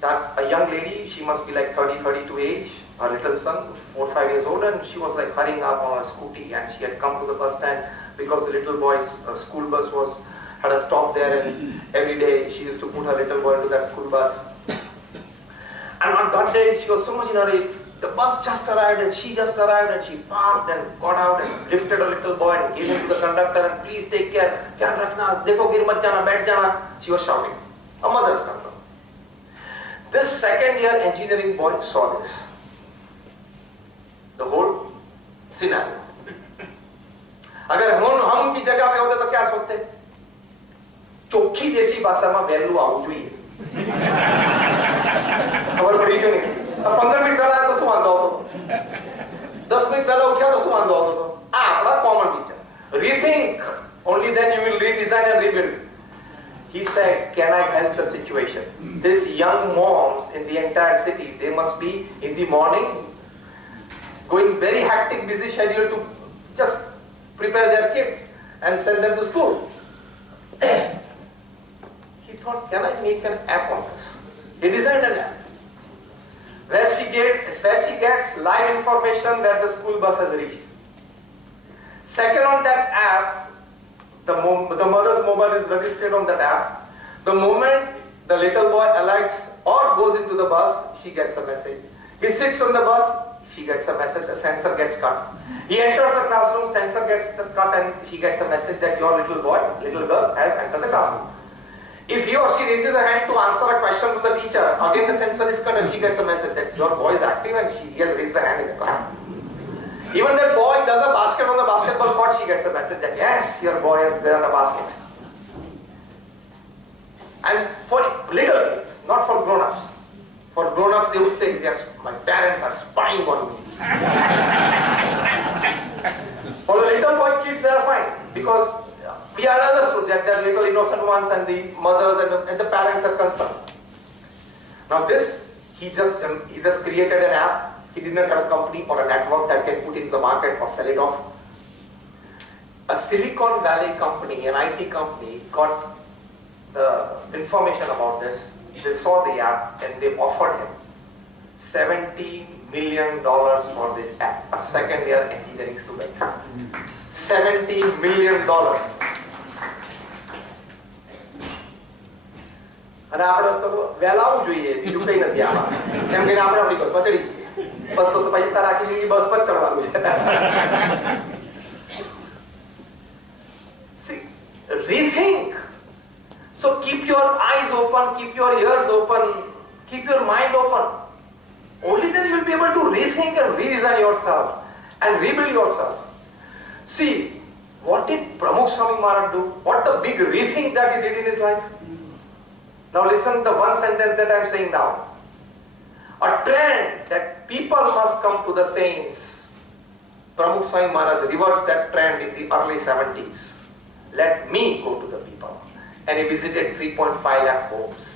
that a young lady, she must be like 30, 32 age, her little son, 4 or 5 years old, and she was like hurrying up on her scooty, and she had come to the bus stand because the little boy's school bus had a stop there, and every day she used to put her little boy into that school bus. And on that day she was so much in a hurry. The bus just arrived and she just arrived and she parked and got out and lifted a little boy and gave him to the conductor and please take care, ध्यान रखना, देखो गिर मत जाना, बैठ जाना. She was shouting. A mother's concern. This second year engineering boy saw this. The whole scenario. अगर हम की जगह पे होते तो क्या सोचते? चोखी देसी भाषा में वैल्यू आવું જોઈએ. खबर पड़ी क्यों नहीं? अब 15 मिनट पहला आया तो શું વાંધો હતો? 10 મિનિટ પહેલા ઉઠ્યા તો શું વાંધો હતો? આ આપણા common teacher. Rethink. Only then you will redesign and rebuild. He said, can I help the situation? These young moms in the entire city, they must be in the morning going very hectic, busy schedule to just prepare their kids and send them to school. He thought, can I make an app on this? He designed an app where she gets live information where the school bus has reached. Second, on that app, the mother's mobile is registered on that app. The moment the little boy alights or goes into the bus, she gets a message. He sits on the bus, she gets a message, the sensor gets cut. He enters the classroom, sensor gets cut and she gets a message that your little boy, little girl has entered the classroom. If he or she raises a hand to answer a question to the teacher, again the sensor is cut and she gets a message that your boy is active and he has raised the hand in the class. Even that boy does a basket on the basketball court, she gets a message that yes, your boy has done a basket. And for little kids, not for grown-ups. For grown-ups, they would say, yes, my parents are spying on me. For the little boy kids, they are fine, because we are understood that they are little innocent ones and the mothers and the parents are concerned. Now this, he just created an app. He did not have a company or a network that can put it in the market or sell it off. A Silicon Valley company, an IT company, got the information about this. They saw the app and they offered him $70 million for this app. A second year engineering student. $70 million. અને આપણે તો વહેલાવું જોઈએ બીજું કઈ નથી આમાં કેમ કે આપણે આપણી બસમાં ચડી ગઈએ બસ તો પછી તારા આખી જિંદગી બસ પર ચડવાનું છે. See, rethink. So keep your eyes open, keep your ears open, keep your mind open. Only then you will be able to rethink and redesign yourself and rebuild yourself. See, what did Pramukh Swami Maharaj do? What the big rethink that he did in his life? Now listen to the one sentence that I am saying now. A trend that people must come to the saints. Pramukh Swami Maharaj reversed that trend in the early 70s. Let me go to the people. And he visited 3.5 lakh homes.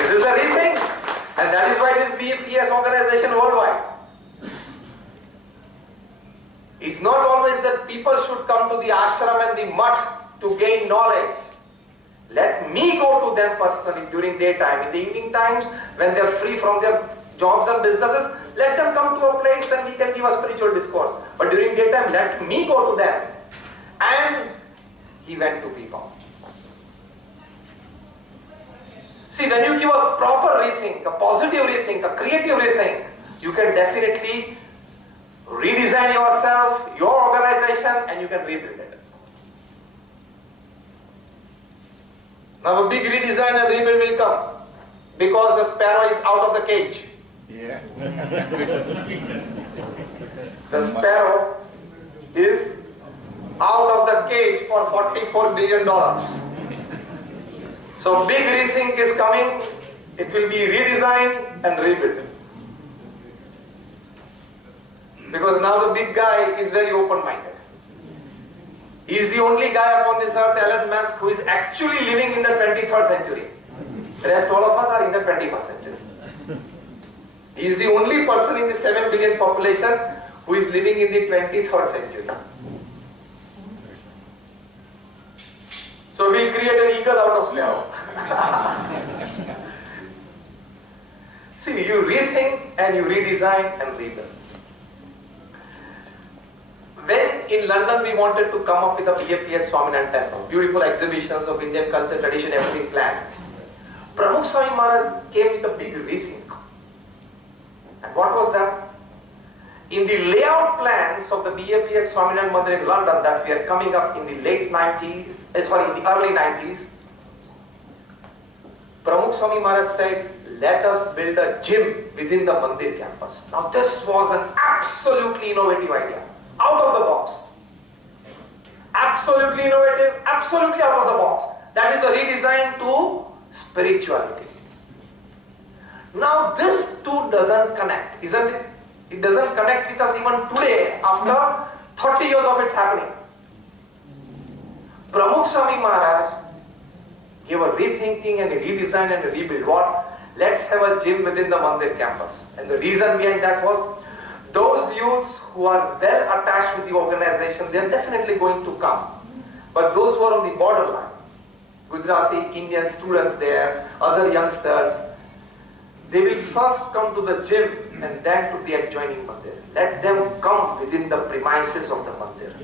This is the rethink. And that is why this BAPS organization worldwide. It's not always that people should come to the ashram and the mutt to gain knowledge. Let me go to them personally during daytime. In the evening times, when they are free from their jobs and businesses, let them come to a place and we can give a spiritual discourse. But during daytime, let me go to them. And he went to people. See, when you give a proper rethink, a positive rethink, a creative rethink, you can definitely redesign yourself, your organization, and you can rebuild it. Now a big redesign and rebuild will come because the sparrow is out of the cage. Yeah. The sparrow is out of the cage for $44 billion. So big rethink is coming. It will be redesigned and rebuilt. Because now the big guy is very open-minded. He is the only guy upon this earth, Elon Musk, who is actually living in the 23rd century. The rest all of us are in the 21st century. He is the only person in the 7 billion population who is living in the 23rd century. So we'll create an eagle out of sparrow. See, you rethink and you redesign and rebuild. When in London we wanted to come up with a BAPS Swaminarayan temple, beautiful exhibitions of Indian culture, tradition, everything planned. Pramukh Swami Maharaj came with a big rethink. And what was that? In the layout plans of the BAPS Swaminarayan Mandir in London that we are coming up in the late 90s, in the early 90s, Pramukh Swami Maharaj said, let us build a gym within the Mandir campus. Now this was an absolutely innovative idea. Out of the box. Absolutely innovative, absolutely out of the box. That is a redesign to spirituality. Now this too doesn't connect, isn't it? It doesn't connect with us even today after 30 years of its happening. Pramukh Swami Maharaj gave a rethinking and a redesign and a rebuild. What? Let's have a gym within the Mandir campus. And the reason behind that was, those youths who are well attached with the organization, they are definitely going to come. But those who are on the borderline, Gujarati, Indian students there, other youngsters, they will first come to the gym and then to the adjoining mandir. Let them come within the premises of the mandir.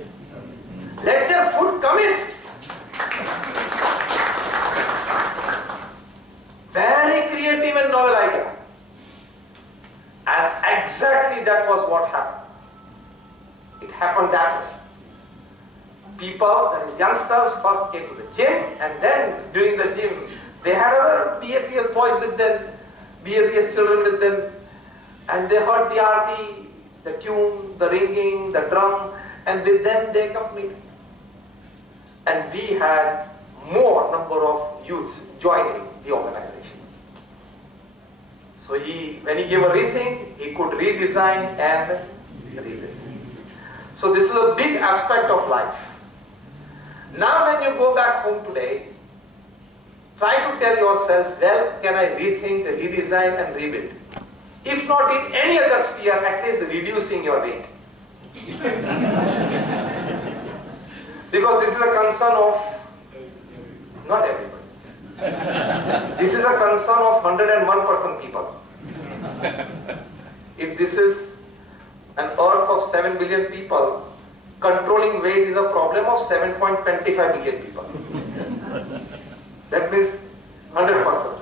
Let their food come in. Very creative and novel idea. And exactly that was what happened. It happened that way. People, the youngsters first came to the gym, and then during the gym, they had other BAPS boys with them, BAPS children with them, and they heard the aarti, the tune, the ringing, the drum, and with them they accompanied. And we had more number of youths joining the organization. So when he gave a rethink, he could redesign and rebuild. So this is a big aspect of life. Now when you go back home today, try to tell yourself, well, can I rethink, redesign and rebuild? If not in any other sphere, at least reducing your weight. Because this is a concern of not everybody. This is a concern of 101% people. If this is an earth of 7 billion people, controlling weight is a problem of 7.25 billion people. That means 100%.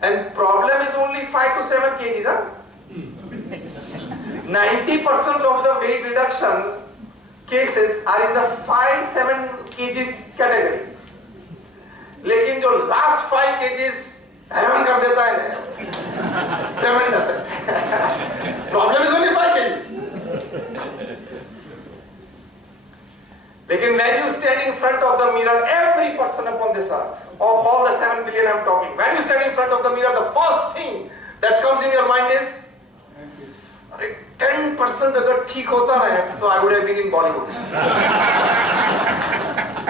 And problem is only 5 to 7 kgs. Huh? 90% of the weight reduction cases are in the 5-7 kg category. लेकिन जो last 5 kgs हैरान कर देता है ना, tremendous है. Problem is only 5 kgs. लेकिन when you stand in front of the mirror, every person upon this earth, of all the 7 billion I'm talking, when you stand in front of the mirror, the first thing that comes in your mind is, 10% अगर ठीक होता है, तो I would have been in Bollywood.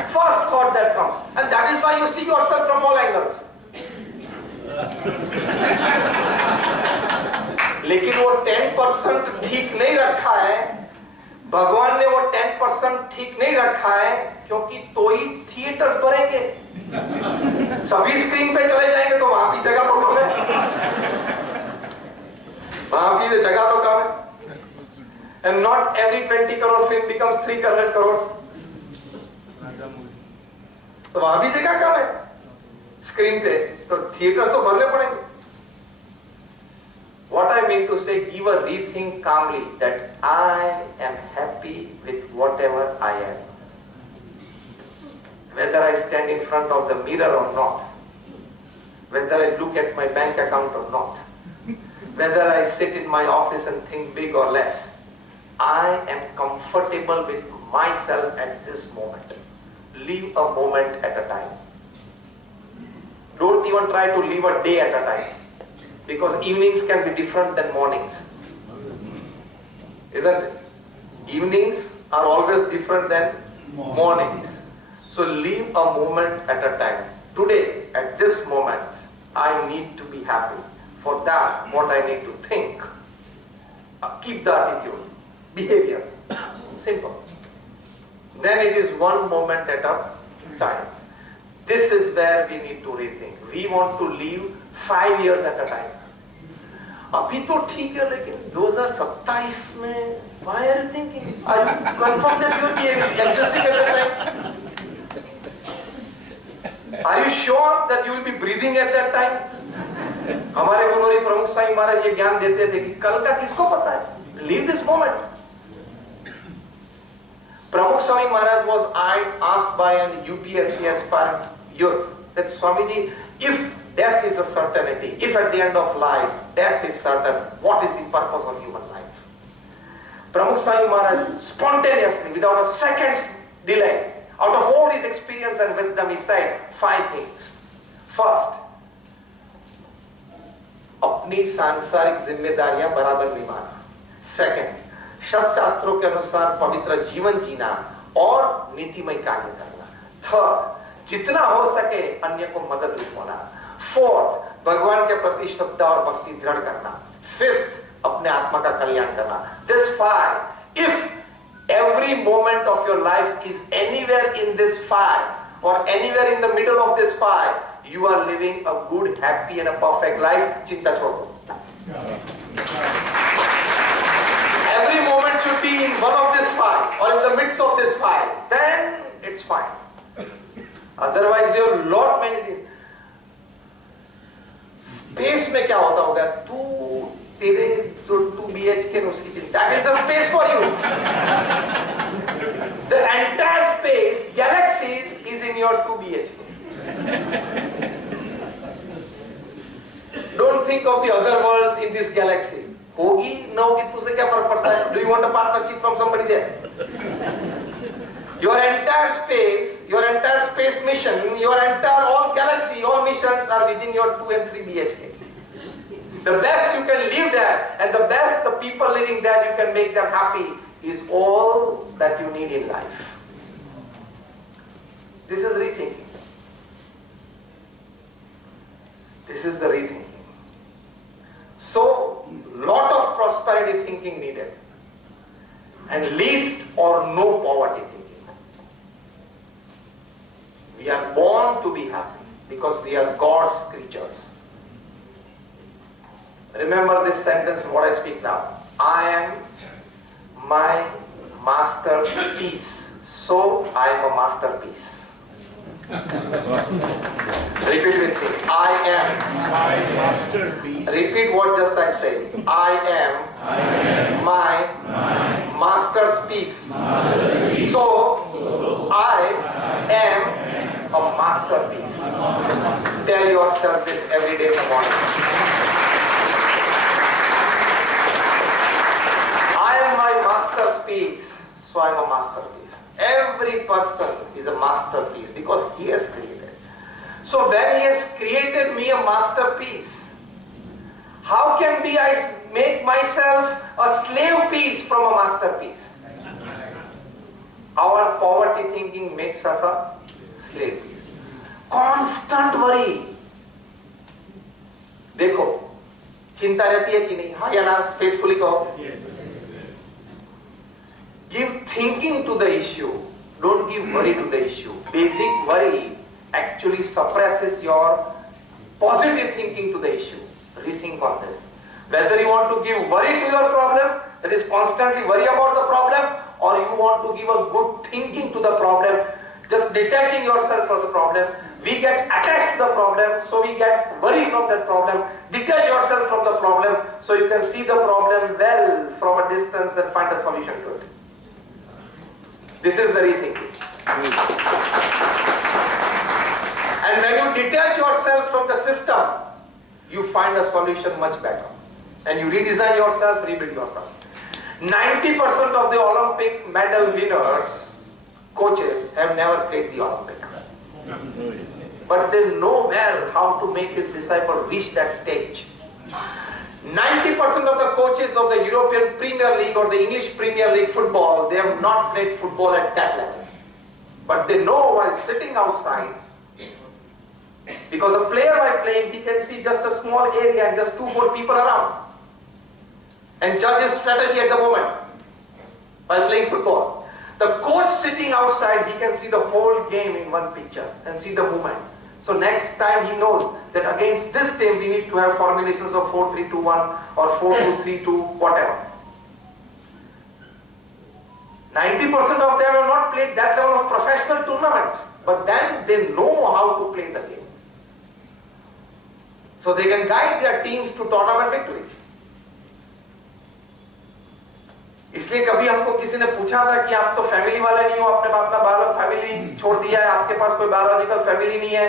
First thought that comes, and that is why you see yourself from all angles. लेकिन वो 10% ठीक नहीं रखा है, भगवान ने वो 10% ठीक नहीं रखा है, क्योंकि तो ही थिएटर्स भरेंगे. सभी स्क्रीन पे चले जाएंगे तो वहां की जगह तो कम है. वहां की जगह तो कम है. And not every 20 crore film becomes 300 crores. तो वहां भी जगह कम है स्क्रीन पे, तो थिएटर्स तो भरने पड़ेंगे. What I mean to say, give a rethink calmly that I am happy with whatever I am. Whether I stand in front of the mirror or not, whether I look at my bank account or not, whether I sit in my office and think big or less, I am comfortable with myself at this moment. Live a moment at a time. Don't even try to live a day at a time, because evenings can be different than mornings. Isn't it? Evenings are always different than mornings. So live a moment at a time. Today, at this moment, I need to be happy. For that, what I need to think, keep the attitude, behaviors, simple. Then it is one moment at a time. This is where we need to rethink. We want to live 5 years at a time. अभी तो ठीक है, लेकिन 2027 में why are you thinking? Are you confirmed that you will be existing at that time? Are you sure that you will be breathing at that time? हमारे गुरुरी प्रमुख स्वामी महाराज ये ज्ञान देते थे कि कल का किसको पता है? Live this moment. Pramukh Swami Maharaj was asked by an UPSC aspirant youth that Swamiji, if death is a certainty, if at the end of life death is certain, what is the purpose of human life? Pramukh Swami Maharaj spontaneously, without a second's delay, out of all his experience and wisdom, he said 5 things. First, अपनी सांसारिक जिम्मेदारियां बराबर निभाना. Second, शास्त्रों के अनुसार पवित्र जीवन जीना और नीतिमय कार्य करना. थर्ड, जितना हो सके अन्य को मदद होना. फोर्थ, भगवान के प्रति श्रद्धा और भक्ति दृढ़ करना. फिफ्थ, अपने आत्मा का कल्याण करना. This 5, if every moment of your life is anywhere in this 5 or anywhere in the middle of this 5, you are living a good, happy and a perfect life. चिंता छोड़ो. Every moment should be in one of this 5 or in the midst of this 5. Then it's fine. Otherwise you have lot many things. Space में क्या होता होगा? तू तेरे जो 2 BHK उसकी चिंता. That is the space for you. The entire space, galaxies, is in your 2 BHK. Don't think of the other worlds in this galaxy. होगी न होगी तुझे क्या फर्क पड़ता है? Do you want a partnership from somebody there? Your entire space, your entire space mission, your entire all galaxy, all missions are within your 2 and 3 BHK. The best you can live there, and the best the people living there, you can make them happy, is all that you need in life. This is rethinking. This is the rethinking. So, lot of prosperity thinking needed, and least or no poverty thinking. We are born to be happy because we are God's creatures. Remember this sentence, what I speak now. I am my master's piece, so I am a masterpiece. Repeat with me. I am my masterpiece. Repeat what just I said. I am my master's piece. So I am a masterpiece. Tell yourself this every day in the morning. I am my master's piece, so I am a masterpiece. Every person is a masterpiece because he has created. So when he has created me a masterpiece, how can I make myself a slave piece from a masterpiece? Our poverty thinking makes us a slave piece. Constant worry. देखो, चिंता रहती है कि नहीं? हाँ या ना? Faithfully कहो. Give thinking to the issue. Don't give worry to the issue. Basic worry actually suppresses your positive thinking to the issue. Rethink on this. Whether you want to give worry to your problem, that is constantly worry about the problem, or you want to give a good thinking to the problem, just detaching yourself from the problem. We get attached to the problem, so we get worry from that problem. Detach yourself from the problem, so you can see the problem well from a distance and find a solution to it. This is the rethinking. And when you detach yourself from the system, you find a solution much better. And you redesign yourself, rebuild yourself. 90% of the Olympic medal winners, coaches, have never played the Olympic. But they know well how to make his disciple reach that stage. 90% of the coaches of the European Premier League or the English Premier League football, they have not played football at that level. But they know while sitting outside, because a player while playing, he can see just a small area and just 2-4 people around and judge his strategy at the moment while playing football. The coach sitting outside, he can see the whole game in one picture and see the movement. So next time he knows that against this team we need to have formulations of 4-3-2-1 or 4-2-3-2, whatever. 90% of them have not played that level of professional tournaments, but then they know how to play the game. So they can guide their teams to tournament victories. इसलिए कभी हमको किसी ने पूछा था कि आप तो फैमिली वाले नहीं हो, आपने अपना फैमिली छोड़ दिया है, आपके पास कोई बायोलॉजिकल फैमिली नहीं है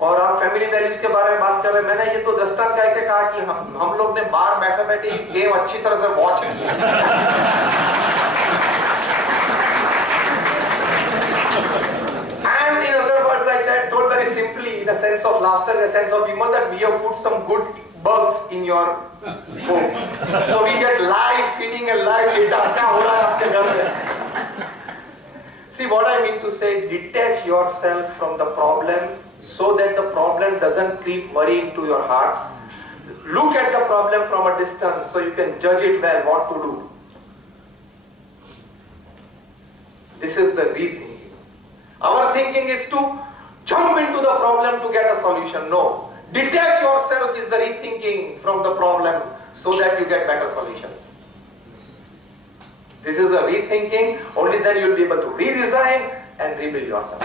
और आप फैमिली वैल्यूज के बारे में बात कर रहे हैं। मैंने ये तो दृष्टांत कह के कहा कि हम लोग ने बाहर बैठे बैठे गेम अच्छी तरह से वॉच किया। And in other words, I told very simply, in a sense of laughter, in a sense of humor, that we have put some good bugs in your home. So we get live feeding and live data. क्या हो रहा है आपके घर में? See what I mean to say, detach yourself from the problem so that the problem doesn't creep worry into your heart. Look at the problem from a distance so you can judge it well what to do. This is the rethinking. Our thinking is to jump into the problem to get a solution. No. Detach yourself is the rethinking from the problem so that you get better solutions. This is the rethinking. Only then you will be able to redesign and rebuild yourself.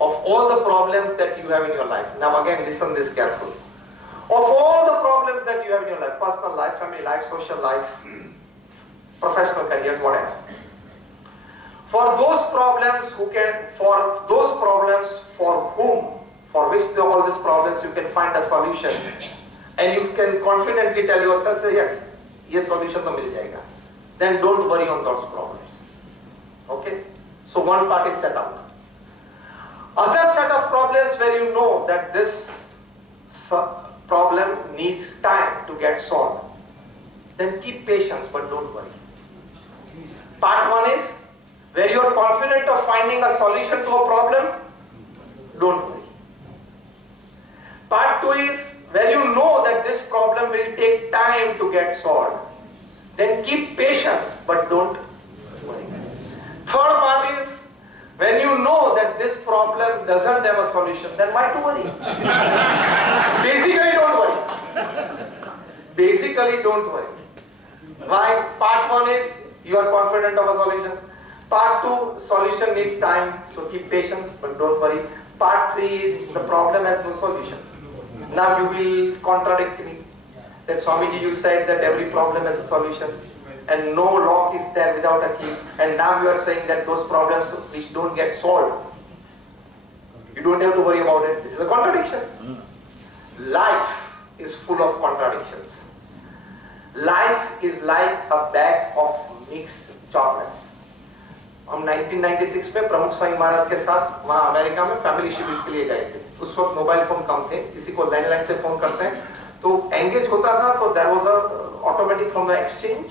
Of all the problems that you have in your life, now again listen this carefully. Of all the problems that you have in your life, personal life, family life, social life, professional career, whatever. For those problems for which all these problems you can find a solution, and you can confidently tell yourself, yes, ये solution तो मिल जाएगा. then don't worry on those problems. Okay? So one part is set out. Other set of problems where you know that this problem needs time to get solved, then keep patience but don't worry. Part one is where you are confident of finding a solution to a problem, don't worry. Part two is where you know that this problem will take time to get solved, then keep patience but don't worry. Third part is when you know that this problem doesn't have a solution, then why to worry? Basically don't worry. Basically don't worry. Why? Part one is you are confident of a solution. Part two, solution needs time, so keep patience but don't worry. Part three is the problem has no solution. Now you will contradict me. That Swamiji, you said that every problem has a solution and no lock is there without a key, and now you are saying that those problems which don't get solved, you don't have to worry about it. This is a contradiction. Life is full of contradictions. Life is like a bag of mixed chocolates. हम 1996 में प्रमुख स्वामी महाराज के साथ वहाँ America में family शिविर के लिए गए थे। उस वक्त मोबाइल फोन कम थे, किसी को लैंडलाइन से फोन करते हैं तो एंगेज होता था तो there was a automatic from the exchange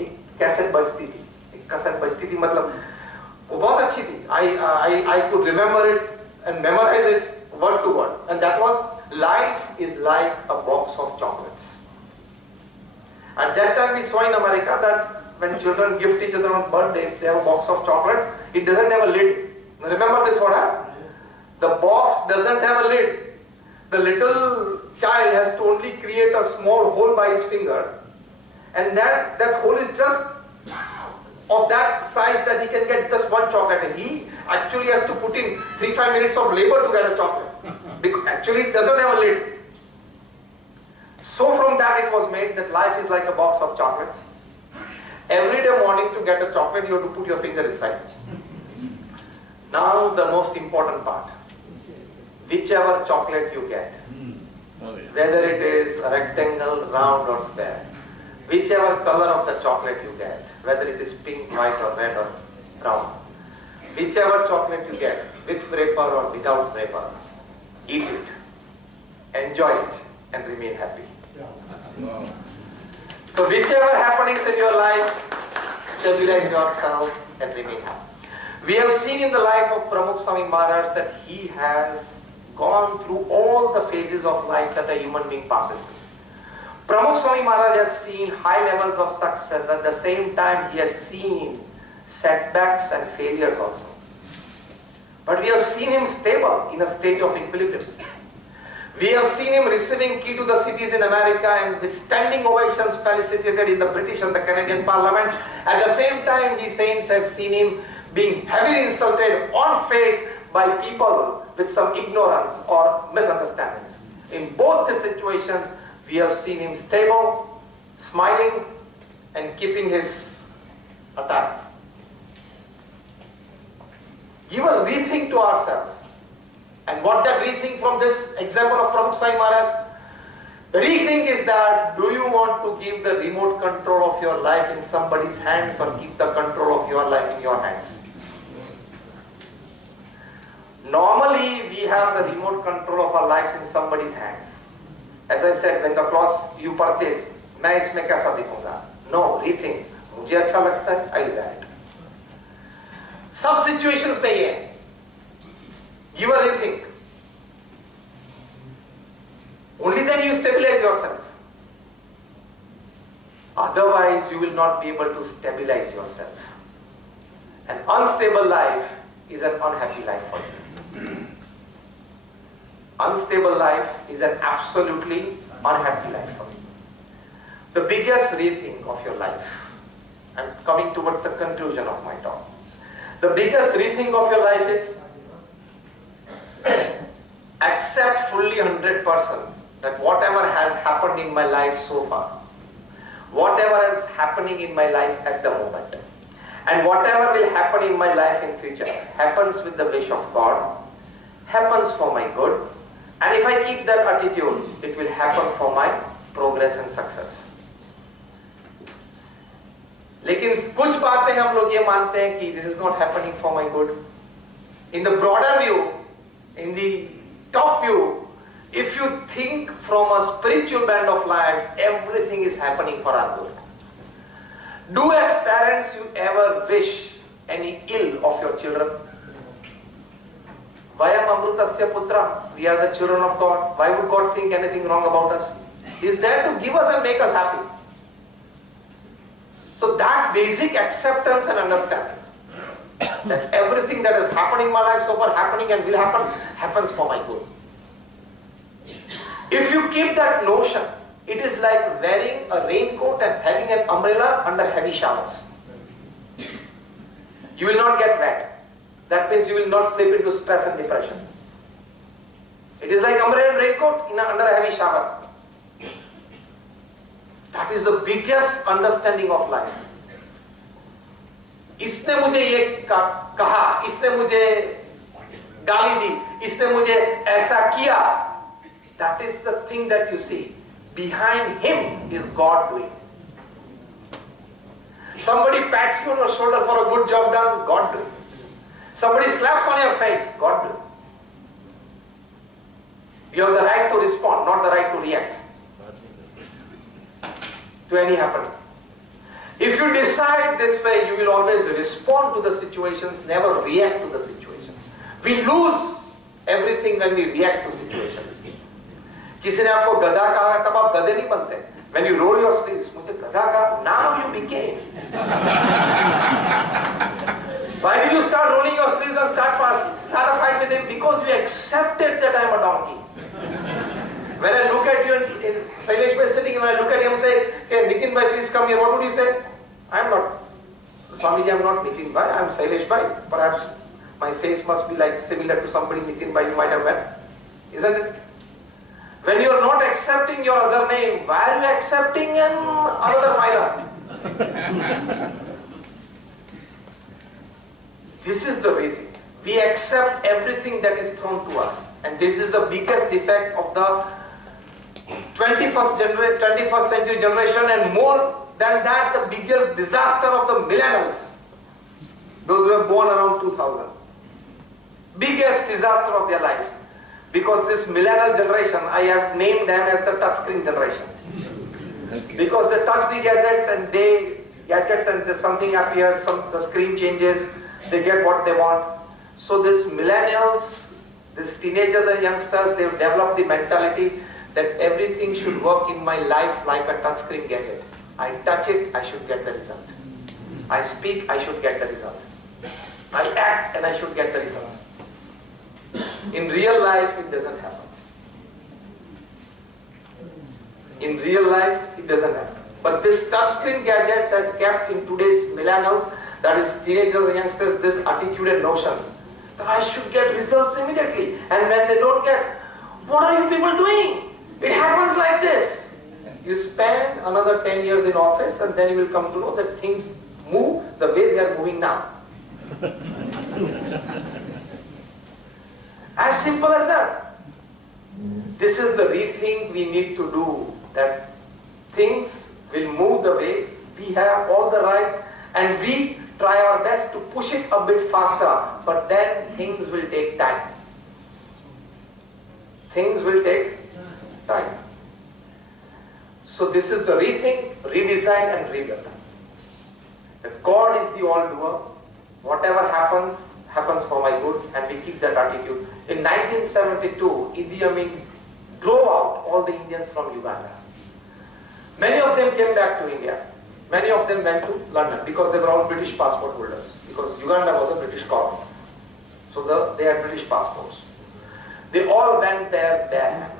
एक कैसेट बजती थी, एक कैसेट बजती थी, मतलब वो बहुत अच्छी थी। I could remember it and memorize it word to word, and that was life is like a box of chocolates. At that time we saw in America that when children gift each other on birthdays, they have a box of chocolates. It doesn't have a lid. Remember this word? The box doesn't have a lid. The little child has to only create a small hole by his finger, and that hole is just of that size that he can get just one chocolate, and he actually has to put in 3-5 minutes of labor to get a chocolate because actually it doesn't have a lid. So from that it was made that life is like a box of chocolates. Every day morning to get a chocolate you have to put your finger inside. Now the most important part. Whichever chocolate you get, whether it is a rectangle, round or square, whichever color of the chocolate you get, whether it is pink, white or red or brown, whichever chocolate you get, with wrapper or without wrapper, eat it, enjoy it and remain happy. So whichever happenings in your life, stabilize yourself and remain happy. We have seen in the life of Pramukh Swami Maharaj that he has gone through all the phases of life that a human being passes through. Pramukh Swami Maharaj has seen high levels of success, at the same time he has seen setbacks and failures also. But we have seen him stable in a state of equilibrium. We have seen him receiving key to the cities in America and with standing ovations felicitated in the British and the Canadian Parliament. At the same time, we saints have seen him being heavily insulted on face by people with some ignorance or misunderstandings. In both the situations, we have seen him stable, smiling and keeping his attire. Give a rethink to ourselves. And what that rethink from this example of Pramukh Swami Maharaj? The rethink is that, do you want to give the remote control of your life in somebody's hands or keep the control of your life in your hands? Normally, we have the remote control of our lives in somebody's hands. As I said, when the clothes you purchase, मैं इसमें कैसा दिखूंगा? No, rethink. मुझे अच्छा लगता है, I wear it. सब situations में ये है. Give a rethink. Only then you stabilize yourself. Otherwise, you will not be able to stabilize yourself. An unstable life is an unhappy life for you. Unstable life is an absolutely unhappy life for you. The biggest rethink of your life, I'm coming towards the conclusion of my talk. The biggest rethink of your life is accept fully 100% that whatever has happened in my life so far, whatever is happening in my life at the moment, and whatever will happen in my life in future happens with the wish of God, happens for my good, and if I keep that attitude, it will happen for my progress and success. लेकिन कुछ बातें हम लोग ये मानते हैं कि this is not happening for my good. In the broader view, in the top view, if you think from a spiritual band of life, everything is happening for our good. Do as parents you ever wish any ill of your children? Vayam amrutasya putra, we are the children of God. Why would God think anything wrong about us? He is there to give us and make us happy. So that basic acceptance and understanding that everything that is happening in my life so far, happening and will happen, happens for my good. If you keep that notion, it is like wearing a raincoat and having an umbrella under heavy showers. You will not get wet. That means you will not slip into stress and depression. It is like umbrella and raincoat under a heavy shower. That is the biggest understanding of life. इसने मुझे ये कहा, इसने मुझे गाली दी, इसने मुझे ऐसा किया. That is the thing that you see. Behind him is God doing. Somebody pats you on your shoulder for a good job done, God doing. Somebody slaps on your face, God doing. You have the right to respond, not the right to react to any happening. If you decide this way, you will always respond to the situations, never react to the situations. We lose everything when we react to situations. किसी ने आपको गधा कहा तब आप गधे नहीं बनते. When you roll your sleeves, मुझे गधा कहा, now you became. Why did you start rolling your sleeves and start a fight with him? Because you accepted that I am a donkey. When I look at you in Shailesh Bhai sitting, when I look at him and say, hey, Nitin Bhai, please come here, what would you say? I am not, Swamiji, I am not Nitin Bhai, I am Shailesh Bhai. Perhaps my face must be like similar to somebody Nitin Bhai you might have met. Isn't it? When you are not accepting your other name, why are you accepting another phyla? This is the way. We accept everything that is thrown to us. And this is the biggest defect of the 21st century generation, and more than that, the biggest disaster of the millennials. Those who were born around 2000. Biggest disaster of their lives. Because this millennial generation, I have named them as the touchscreen generation. Okay. Because they touch the gadgets and something appears, the screen changes, they get what they want. So this millennials, these teenagers and youngsters, they've developed the mentality that everything should work in my life like a touchscreen gadget. I touch it, I should get the result. I speak, I should get the result. I act and I should get the result. In real life, it doesn't happen. In real life, it doesn't happen. But this touchscreen gadgets has kept in today's millennials, that is teenagers and youngsters, this attitude and notions that I should get results immediately. And when they don't get, what are you people doing? It happens like this. You spend another 10 years in office and then you will come to know that things move the way they are moving now. As simple as that. This is the rethink we need to do, that things will move the way we have all the right, and we try our best to push it a bit faster, but then things will take time. Things will take time. So this is the rethink, redesign and rebuild. That God is the all-doer. Whatever happens, happens for my good, and we keep that attitude. In 1972, Idi Amin drove out all the Indians from Uganda. Many of them came back to India. Many of them went to London because they were all British passport holders, because Uganda was a British colony. So they had British passports. They all went there barehanded.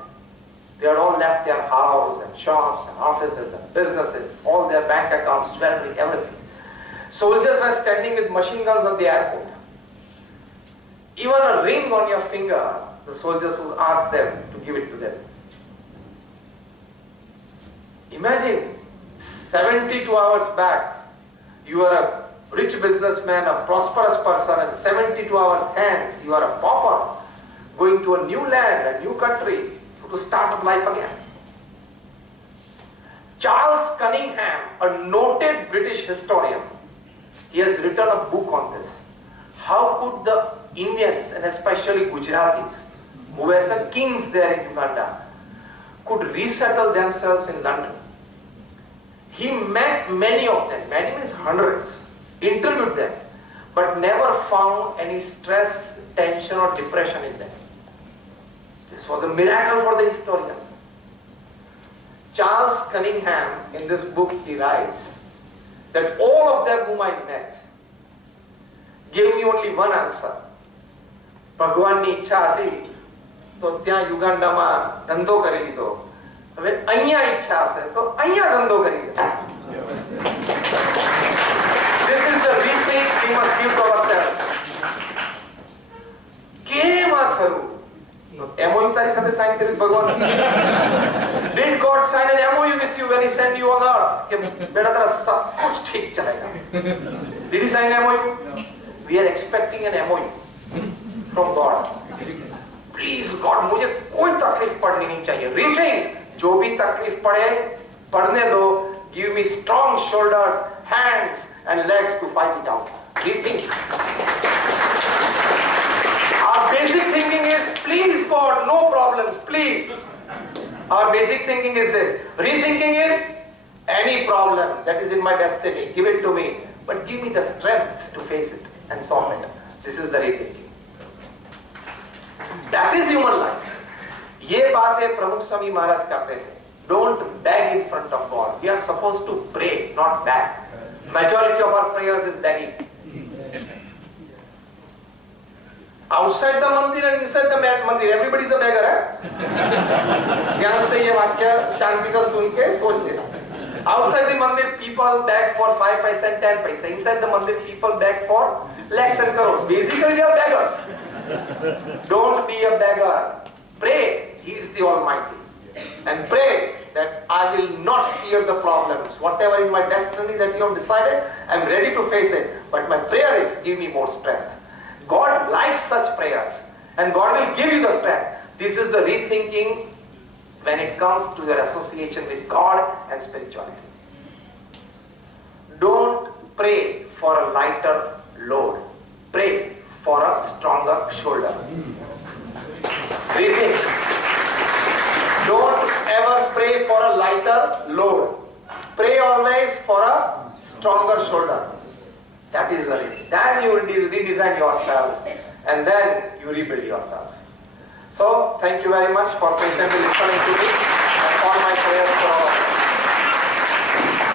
They had all left their house and shops and offices and businesses, all their bank accounts, jewelry, everything. Soldiers were standing with machine guns on the airport. Even a ring on your finger, the soldiers would ask them to give it to them. Imagine, 72 hours back, you are a rich businessman, a prosperous person, and 72 hours hence, you are a pauper, going to a new land, a new country, to start up life again. Charles Cunningham, a noted British historian, he has written a book on this. How could the Indians, and especially Gujaratis, who were the kings there in Uganda, could resettle themselves in London? He met many of them, many means hundreds, interviewed them, but never found any stress, tension or depression in them. This was a miracle for the historian. Charles Cunningham, in this book, he writes that all of them whom I met gave me only one answer. ભગવાનની ઈચ્છા હતી તો ત્યાં યુગાન્ડામાં ધંધો કરી લીધો. હવે અહીંયા ઈચ્છા હશે તો અહીંયા ધંધો કરી લે. This is the rethink we must give to ourselves. કેમ આ થયું? MOU તારી સાથે સાઇન કરી ભગવાન? Did God sign an MOU with you when he sent you on earth? કે બેટા તારા सब कुछ ठीक चलेगा. Did he sign an MOU? We are expecting an MOU from God. Please God, मुझे कोई तकलीफ पड़नी नहीं चाहिए. Rethink. जो भी तकलीफ पड़े पड़ने दो. Give me strong shoulders, hands and legs to fight it out. Rethink. Our basic thinking is, please God, no problems, please. Our basic thinking is this. Rethinking is, any problem that is in my destiny, give it to me, but give me the strength to face it and solve it. This is the rethinking. That is human life. ये बातें प्रमुख स्वामी महाराज करते थे. Don't beg in front of God. We are supposed to pray, not beg. Majority of our prayers is begging. Outside the mandir and inside the mandir, everybody is a beggar, है? ध्यान से ये वाक्य शांति से सुन के सोच लेना. Outside the mandir, people beg for 5 paise and 10 paise. Inside the mandir, people beg for lakhs and crores. Basically, they are beggars. Don't be a beggar. Pray. He is the Almighty. And pray that I will not fear the problems. Whatever in my destiny that you have decided, I am ready to face it. But my prayer is, give me more strength. God likes such prayers. And God will give you the strength. This is the rethinking when it comes to your association with God and spirituality. Don't pray for a lighter load. Pray for a stronger shoulder. Rethink. Don't ever pray for a lighter load. Pray always for a stronger shoulder. That is the reason. Then you redesign yourself and then you rebuild yourself. So, thank you very much for patiently listening to me and for my prayers for all.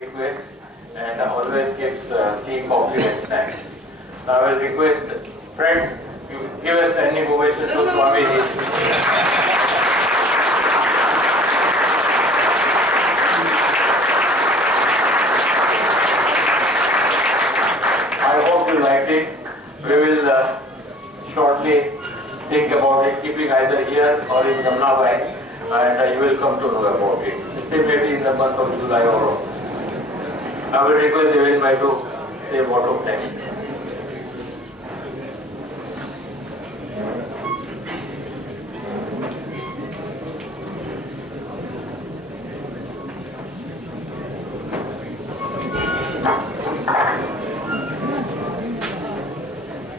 Request and always gives team compliments next. I will request friends, you give a standing ovation to Swamiji. I hope you liked it. We will shortly think about it, keeping either here or in Gnanvatsal, and you will come to know about it. Say maybe in the month of July or August. I will request Deven bhai to say a word of thanks.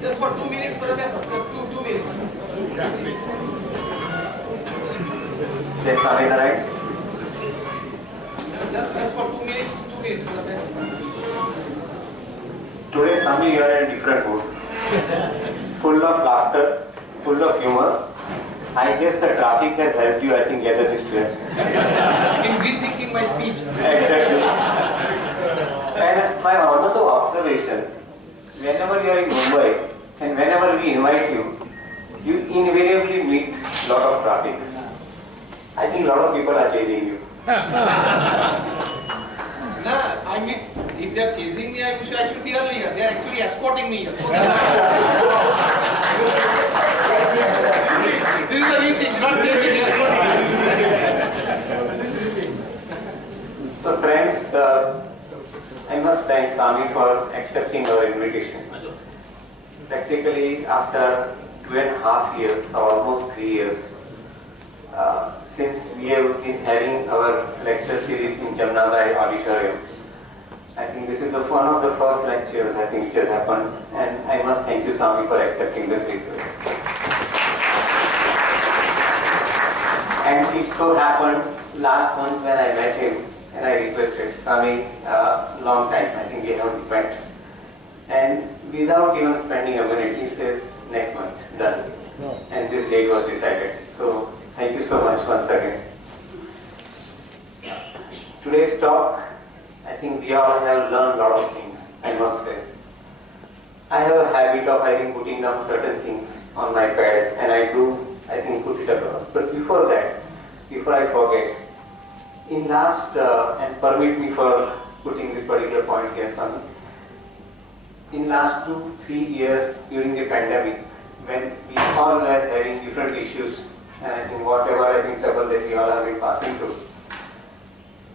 Just for 2 minutes, for the best. Just 2 minutes. Yes, Swami, right? Just for 2 minutes. 2 minutes for the best. Today, Swami, you are in a different mood. Full of laughter, full of humor. I guess the traffic has helped you, I think, gather this strength. In rethinking my speech. Exactly. And my honest observations, whenever you are in Mumbai and whenever we invite you, you invariably meet a lot of traffic. I think a lot of people are chasing you. Nah, I mean, if they are chasing me, I wish I should be earlier. They are actually escorting me here. So this is the rethink, not chasing, escorting. So friends, I must thank Swami for accepting our invitation. Practically after 2.5 years, or almost 3 years, since we we have been having our lecture series in Gnanvatsal auditorium. I think this is one of the first lectures I think which has happened, and I must thank you, Swami, for accepting this request. And it so happened last month when I met him and I requested Swami, long time, I think we haven't met. And without even spending a minute, he says, next month, done. And this date was decided. So thank you so much once again. Today's talk, I think we all have learned a lot of things, I must say. I have a habit of, I think, putting down certain things on my pad, and I do, I think, put it across. But before that, before I forget, in last, and permit me for putting this particular point here, Swami, in last 2-3 years during the pandemic, when we all were having different issues, and I think whatever I think trouble that we all have been passing through,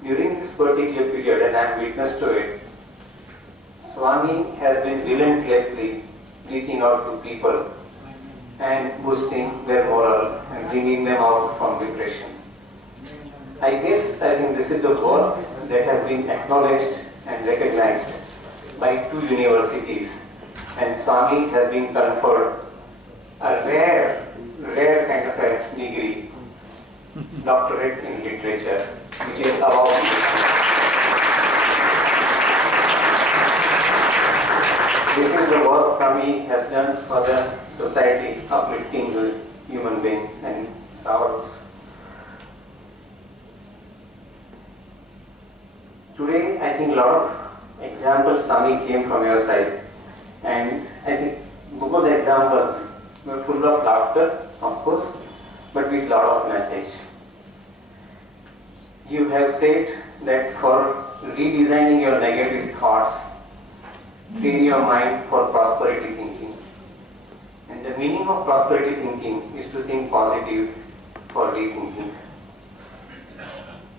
during this particular period, and I am witness to it, Swami has been relentlessly reaching out to people and boosting their morale and bringing them out from depression. I guess, I think this is the work that has been acknowledged and recognized by 2 universities, and Swami has been conferred a rare kind of a degree, doctorate in literature, which is about this is the work Swami has done for the society, uplifting the human beings and sorrows. Today, I think a lot of examples, Swami, came from your side, and I think those examples were full of laughter, of course, but with a lot of message. You have said that for redesigning your negative thoughts, train your mind for prosperity thinking. And the meaning of prosperity thinking is to think positive for rethinking.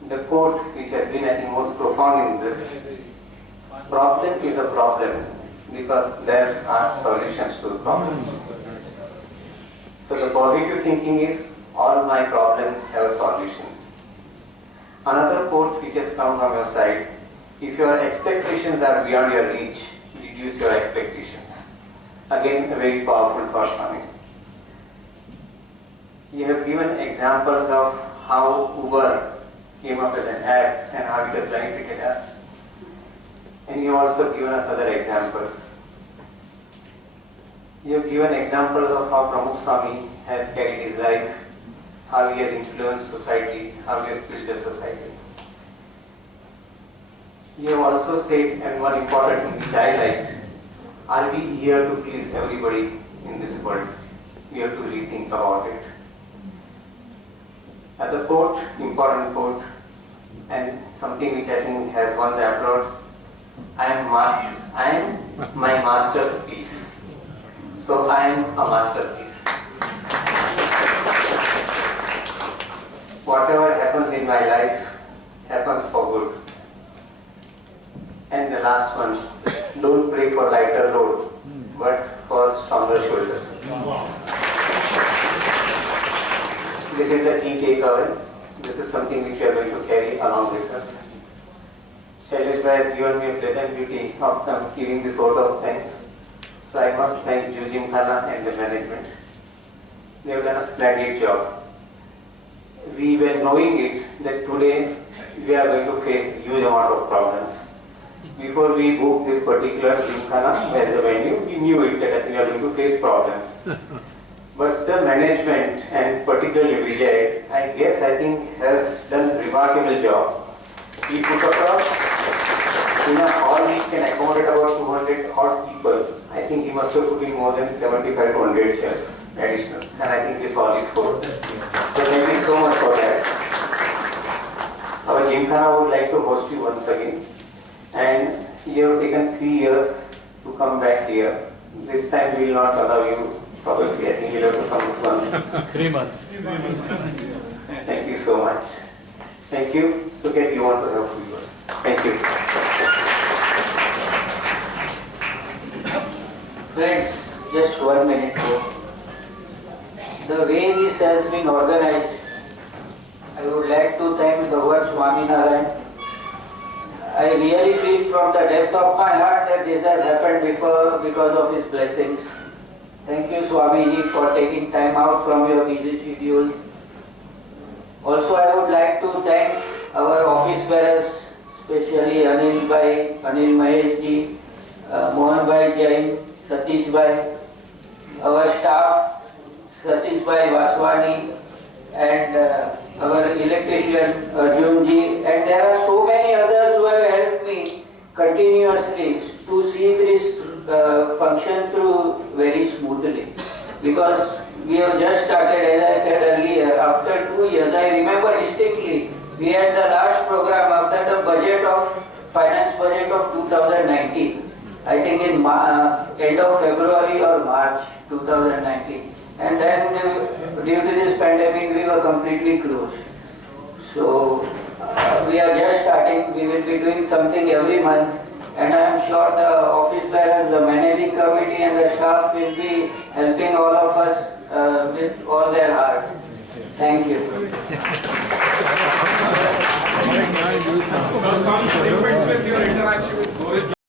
The quote which has been, I think, most profound in this, problem is a problem because there are solutions to the problems. So the positive thinking is, all my problems have a solution. Another quote which has come from your side, if your expectations are beyond your reach, reduce your expectations. Again, a very powerful thought, Swami. You have given examples of how Uber came up with an app and how it has benefited us. And you have also given us other examples. You have given examples of how Pramukh Swami has carried his life, how he has influenced society, how he has built the society. You have also said, and one important thing which I liked, are we here to please everybody in this world? We have to rethink about it. At the quote, important quote, and something which I think has won the applause, I am my master's piece. So I am a masterpiece. Whatever happens in my life happens for good. And the last one, don't pray for lighter load, but for stronger shoulders. This is the key takeaway. This is something which we are going to carry along with us. Shailesh has given me a pleasant duty of giving this vote of thanks. So I must thank Juhu and the management. They have done a splendid job. We were knowing it that today we are going to face huge amount of problems. Before we booked this particular Gymkhana as a venue, we knew it that we are going to face problems. But the management and particularly Vijay, I think has done a remarkable job. He put across in a hall which can accommodate about 200 odd people. I think he must have put in more than 75 to 100 chairs additional. And I think this hall is full. So thank you so much for that. Our Gymkhana would like to host you once again. And you have taken 3 years to come back here. This time we will not allow you, probably. I think you will have to come with 1. 3 months. Thank you so much. Thank you. Suketu, you want to have viewers. Thank you. Friends, just 1 minute more. The way this has been organized, I would glad to thank the word Swami. I really feel from the depth of my heart that this has happened before because of his blessings. Thank you, Swamiji, for taking time out from your busy schedule. Also, I would like to thank our office bearers, especially Anil Mahesh ji, Mohan Jain, Satish Bhai, our staff, Satish Bhai Vaswani, and our electrician Arjun ji, and there are so many others who have helped me continuously to see this function through very smoothly. Because we have just started, as I said earlier, after 2 years. I remember distinctly, we had the last program after the finance budget of 2019. I think in end of February or March 2019. And then due to this pandemic, we were completely closed. So we are just starting. We will be doing something every month. And I am sure the office bearers, the managing committee and the staff will be helping all of us with all their heart. Thank you. So some statements with your interaction with Boris.